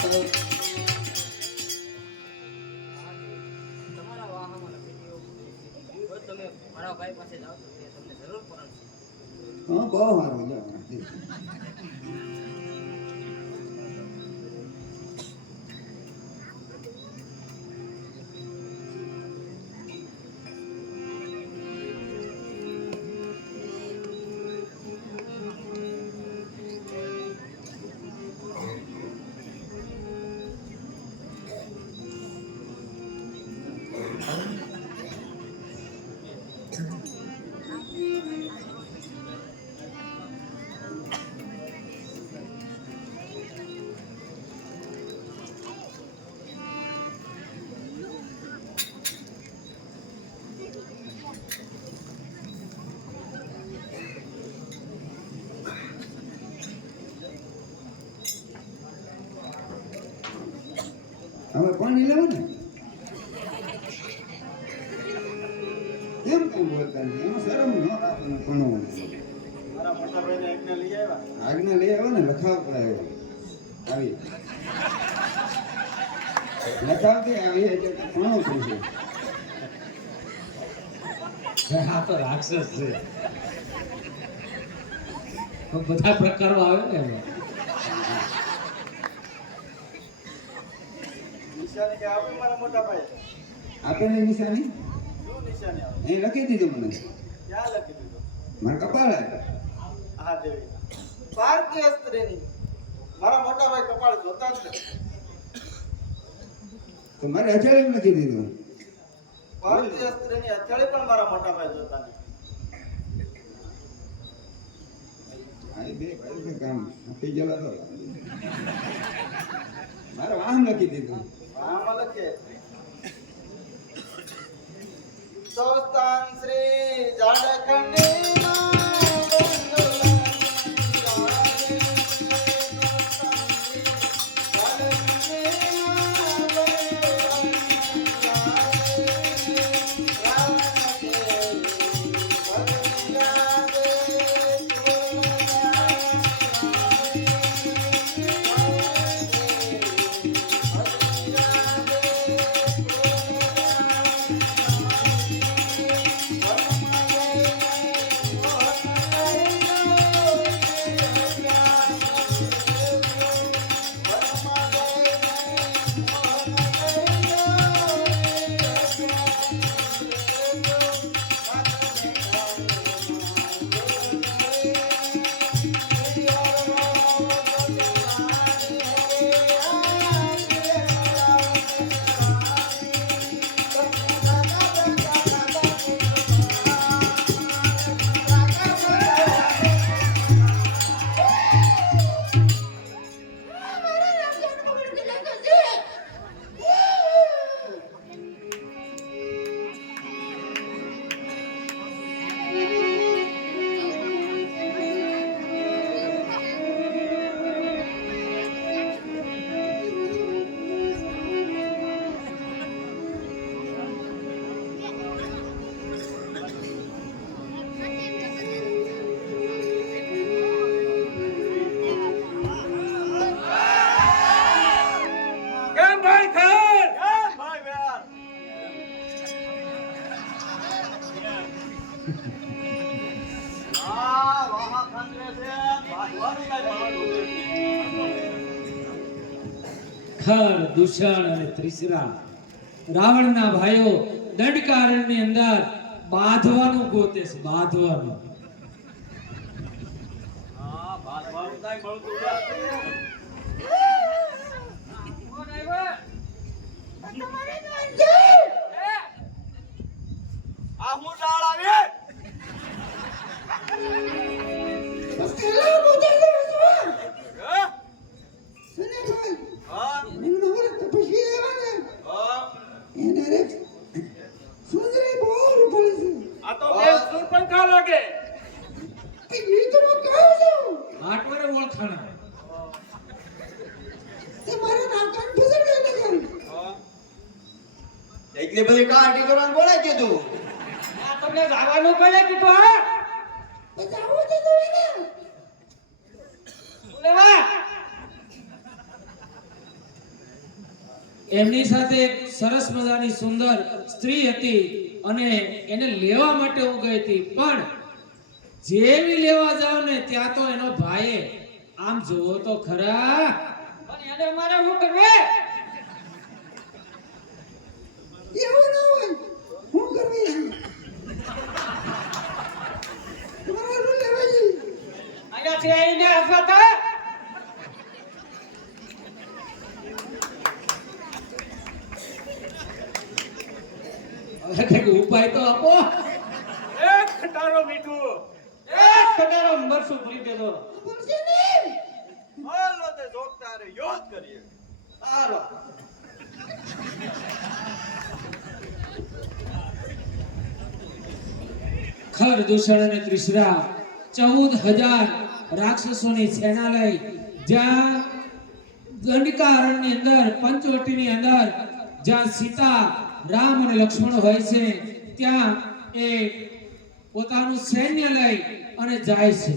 તમારા વાહામાં લખી દો જો તમે મારા ભાઈ પાસે જાઓ તો તે તમને જરૂર પરણશે. હા બહુ સારું જાઓ. હવે પાણી લેવું ને એમ કઈ બોલતા નહીં. એમાં શરમ ન રાખવાનું ભણવું. મારા મોટા ભાઈને આજ્ઞા લઈ આવ્યા. આજ્ઞા લઈ આવ્યો ને લખાવતા આવ્યો આવી લખાવતી આવી એટલે ભણવું થશે. આ તો રાક્ષસ છે. તો બધા પ્રકારો આવે ને એમાં. નિશાની કે આપી મારા મોટા ભાઈ. આપે ને નિશાની શું નિશાની આપી? એ લખી દીધું મને ક્યાં લખી દીધું? મારા કપાળ હા દેવી. ભારતીય સ્ત્રીની મારા મોટા ભાઈ કપાળ જોતા જ નથી. તો મારે અચાનક લખી દીધું. ભારતીય સ્ત્રીની અથડી પણ મારા મોટા ભાઈ જોતા નથી. આ બે ભાઈ કામ આપી ગયેલા તો મારે આમ લખી દીધું. આમાં લખે સ્વસ્થાન શ્રી જાડખંડી ખર દૂષણ અને ત્રિશરા રાવણના ભાઈઓ દંડકારણની અંદર બાંધવાનું ગોતે છે. બાંધવાનું. આ હું ડાળ આવે આ તો બે સુર પણ કા લાગે આટવરે ઓળખાણ. એટલી બધી કાટી કરવાનું બોલે કીધું તમને જવાનું કોને કીધું? હા એમની સાથે એક સરસ મજાની સુંદર સ્ત્રી હતી અને એને લેવા માટે હું ગઈ હતી, પણ જેવી લેવા જાવ ને ત્યાં તો એનો ભાઈએ આમ જોવો તો ખરા પણ એને મારે શું કરવું? એવું ના હોય, હું કરવી તમારું લેવા જઈ અહીંયાથી આવીને હસવા તો હવે કંઈક ઉપાય તો આપો. એક ખટારો મીઠું એક કટારો મરસું ભરી દેજો. હાલો તે જોગતા રે યોદ કરીએ. સારો. ખર દૂષણ અને ત્રિશરા 14,000 રાક્ષસોની સેના લઈ જ્યાં ગંડકા અરણ્યની અંદર પંચવટીની અંદર જ્યાં સીતા રામ અને લક્ષ્મણ હોય છે ત્યાં એ પોતાનું સૈન્ય લઈ અને જાય છે.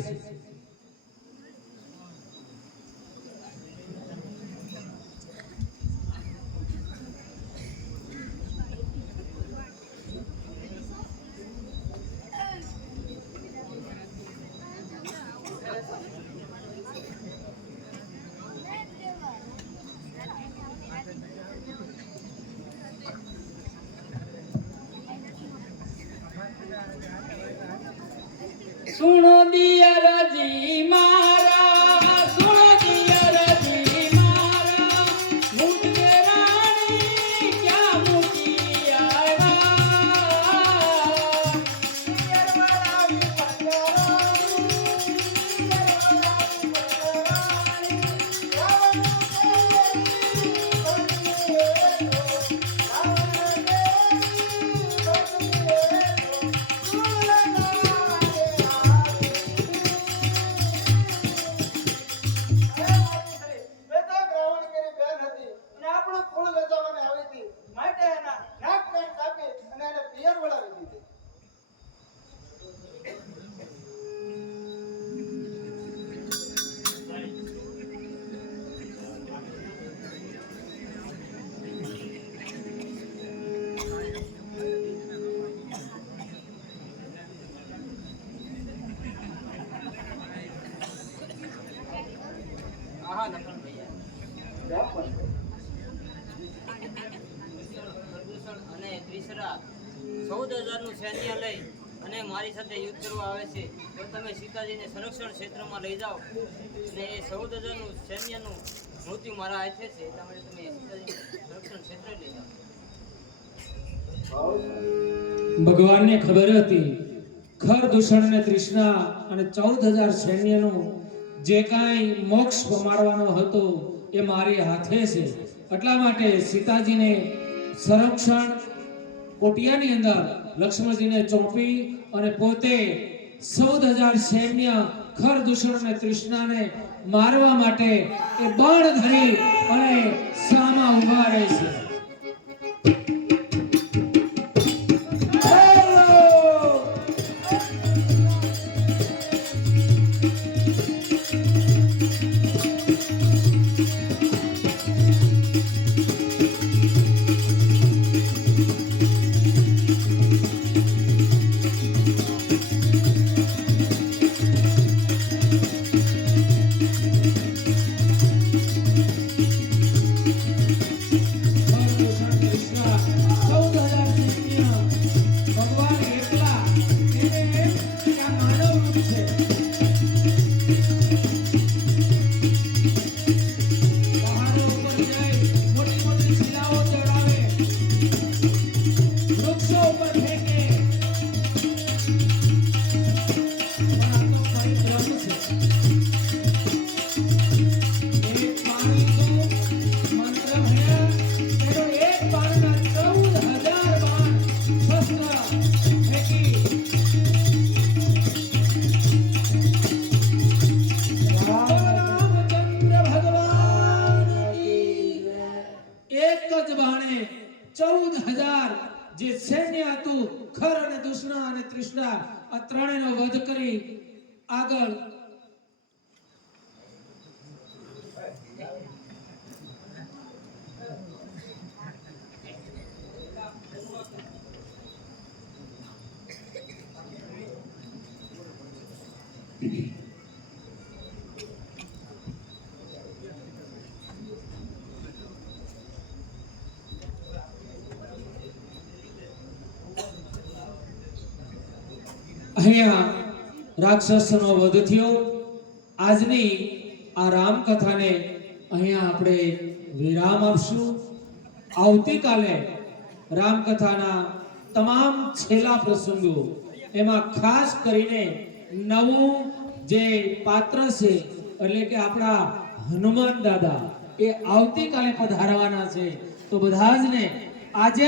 સુણો દિયરજી મારા, સુણો દિયરજી મારા, મુજે રાણી ક્યાં મૂકી આવ્યા? બેટા ગ્રાવણ કરી બેન હતી અને આપણું કુળ વેચાવાને આવી હતી, માટે એના નાક કાન કાપી અને એને પિયર વળાવી દીધી. આહા લખન ભૈયા પ્રદૂષણ અને ત્રિશરા 14,000 નું સૈન્ય લઈ અને મારી સાથે યુદ્ધ કરવા આવે છે, તો તમે સીતાજીને સંરક્ષણ ક્ષેત્રમાં લઈ જાઓ અને એ 14,000 નું સૈન્યનું મૃત્યુ મારા હાથે છે, એટલા માટે તમે સીતાજીને સંરક્ષણ ક્ષેત્રે લઈ જાઓ. ભગવાનને ખબર હતી ખર દૂષણ અને તૃષ્ણા અને 14,000 સૈન્યનું જે કાંઈ મોક્ષ પમાડવાનો હતો એ મારી હાથે છે, એટલા માટે સીતાજીને સંરક્ષણ કોટિયાની અંદર લક્ષ્મણજીને ચોંપી અને પોતે 14,000 સૈન્ય ખર દૂષણ અને તૃષ્ણાને મારવા માટે એ બાણ ધરી અને સામા ઊભા રહે છે. જે સૈન્ય હતું ખર અને દૂષણા અને તૃષ્ણા આ ત્રણેયનો વધ કરી આગળ અહીંયા રાક્ષસનો વધ થયો. આજની આ રામકથાને અહીંયા આપણે વિરામ આપશું. આવતીકાલે રામકથાના તમામ છેલ્લા પ્રસંગો, એમાં ખાસ કરીને નવું જે પાત્ર છે એટલે કે આપણા હનુમાન દાદા એ આવતીકાલે પધારવાના છે. તો બધા જ ને આજે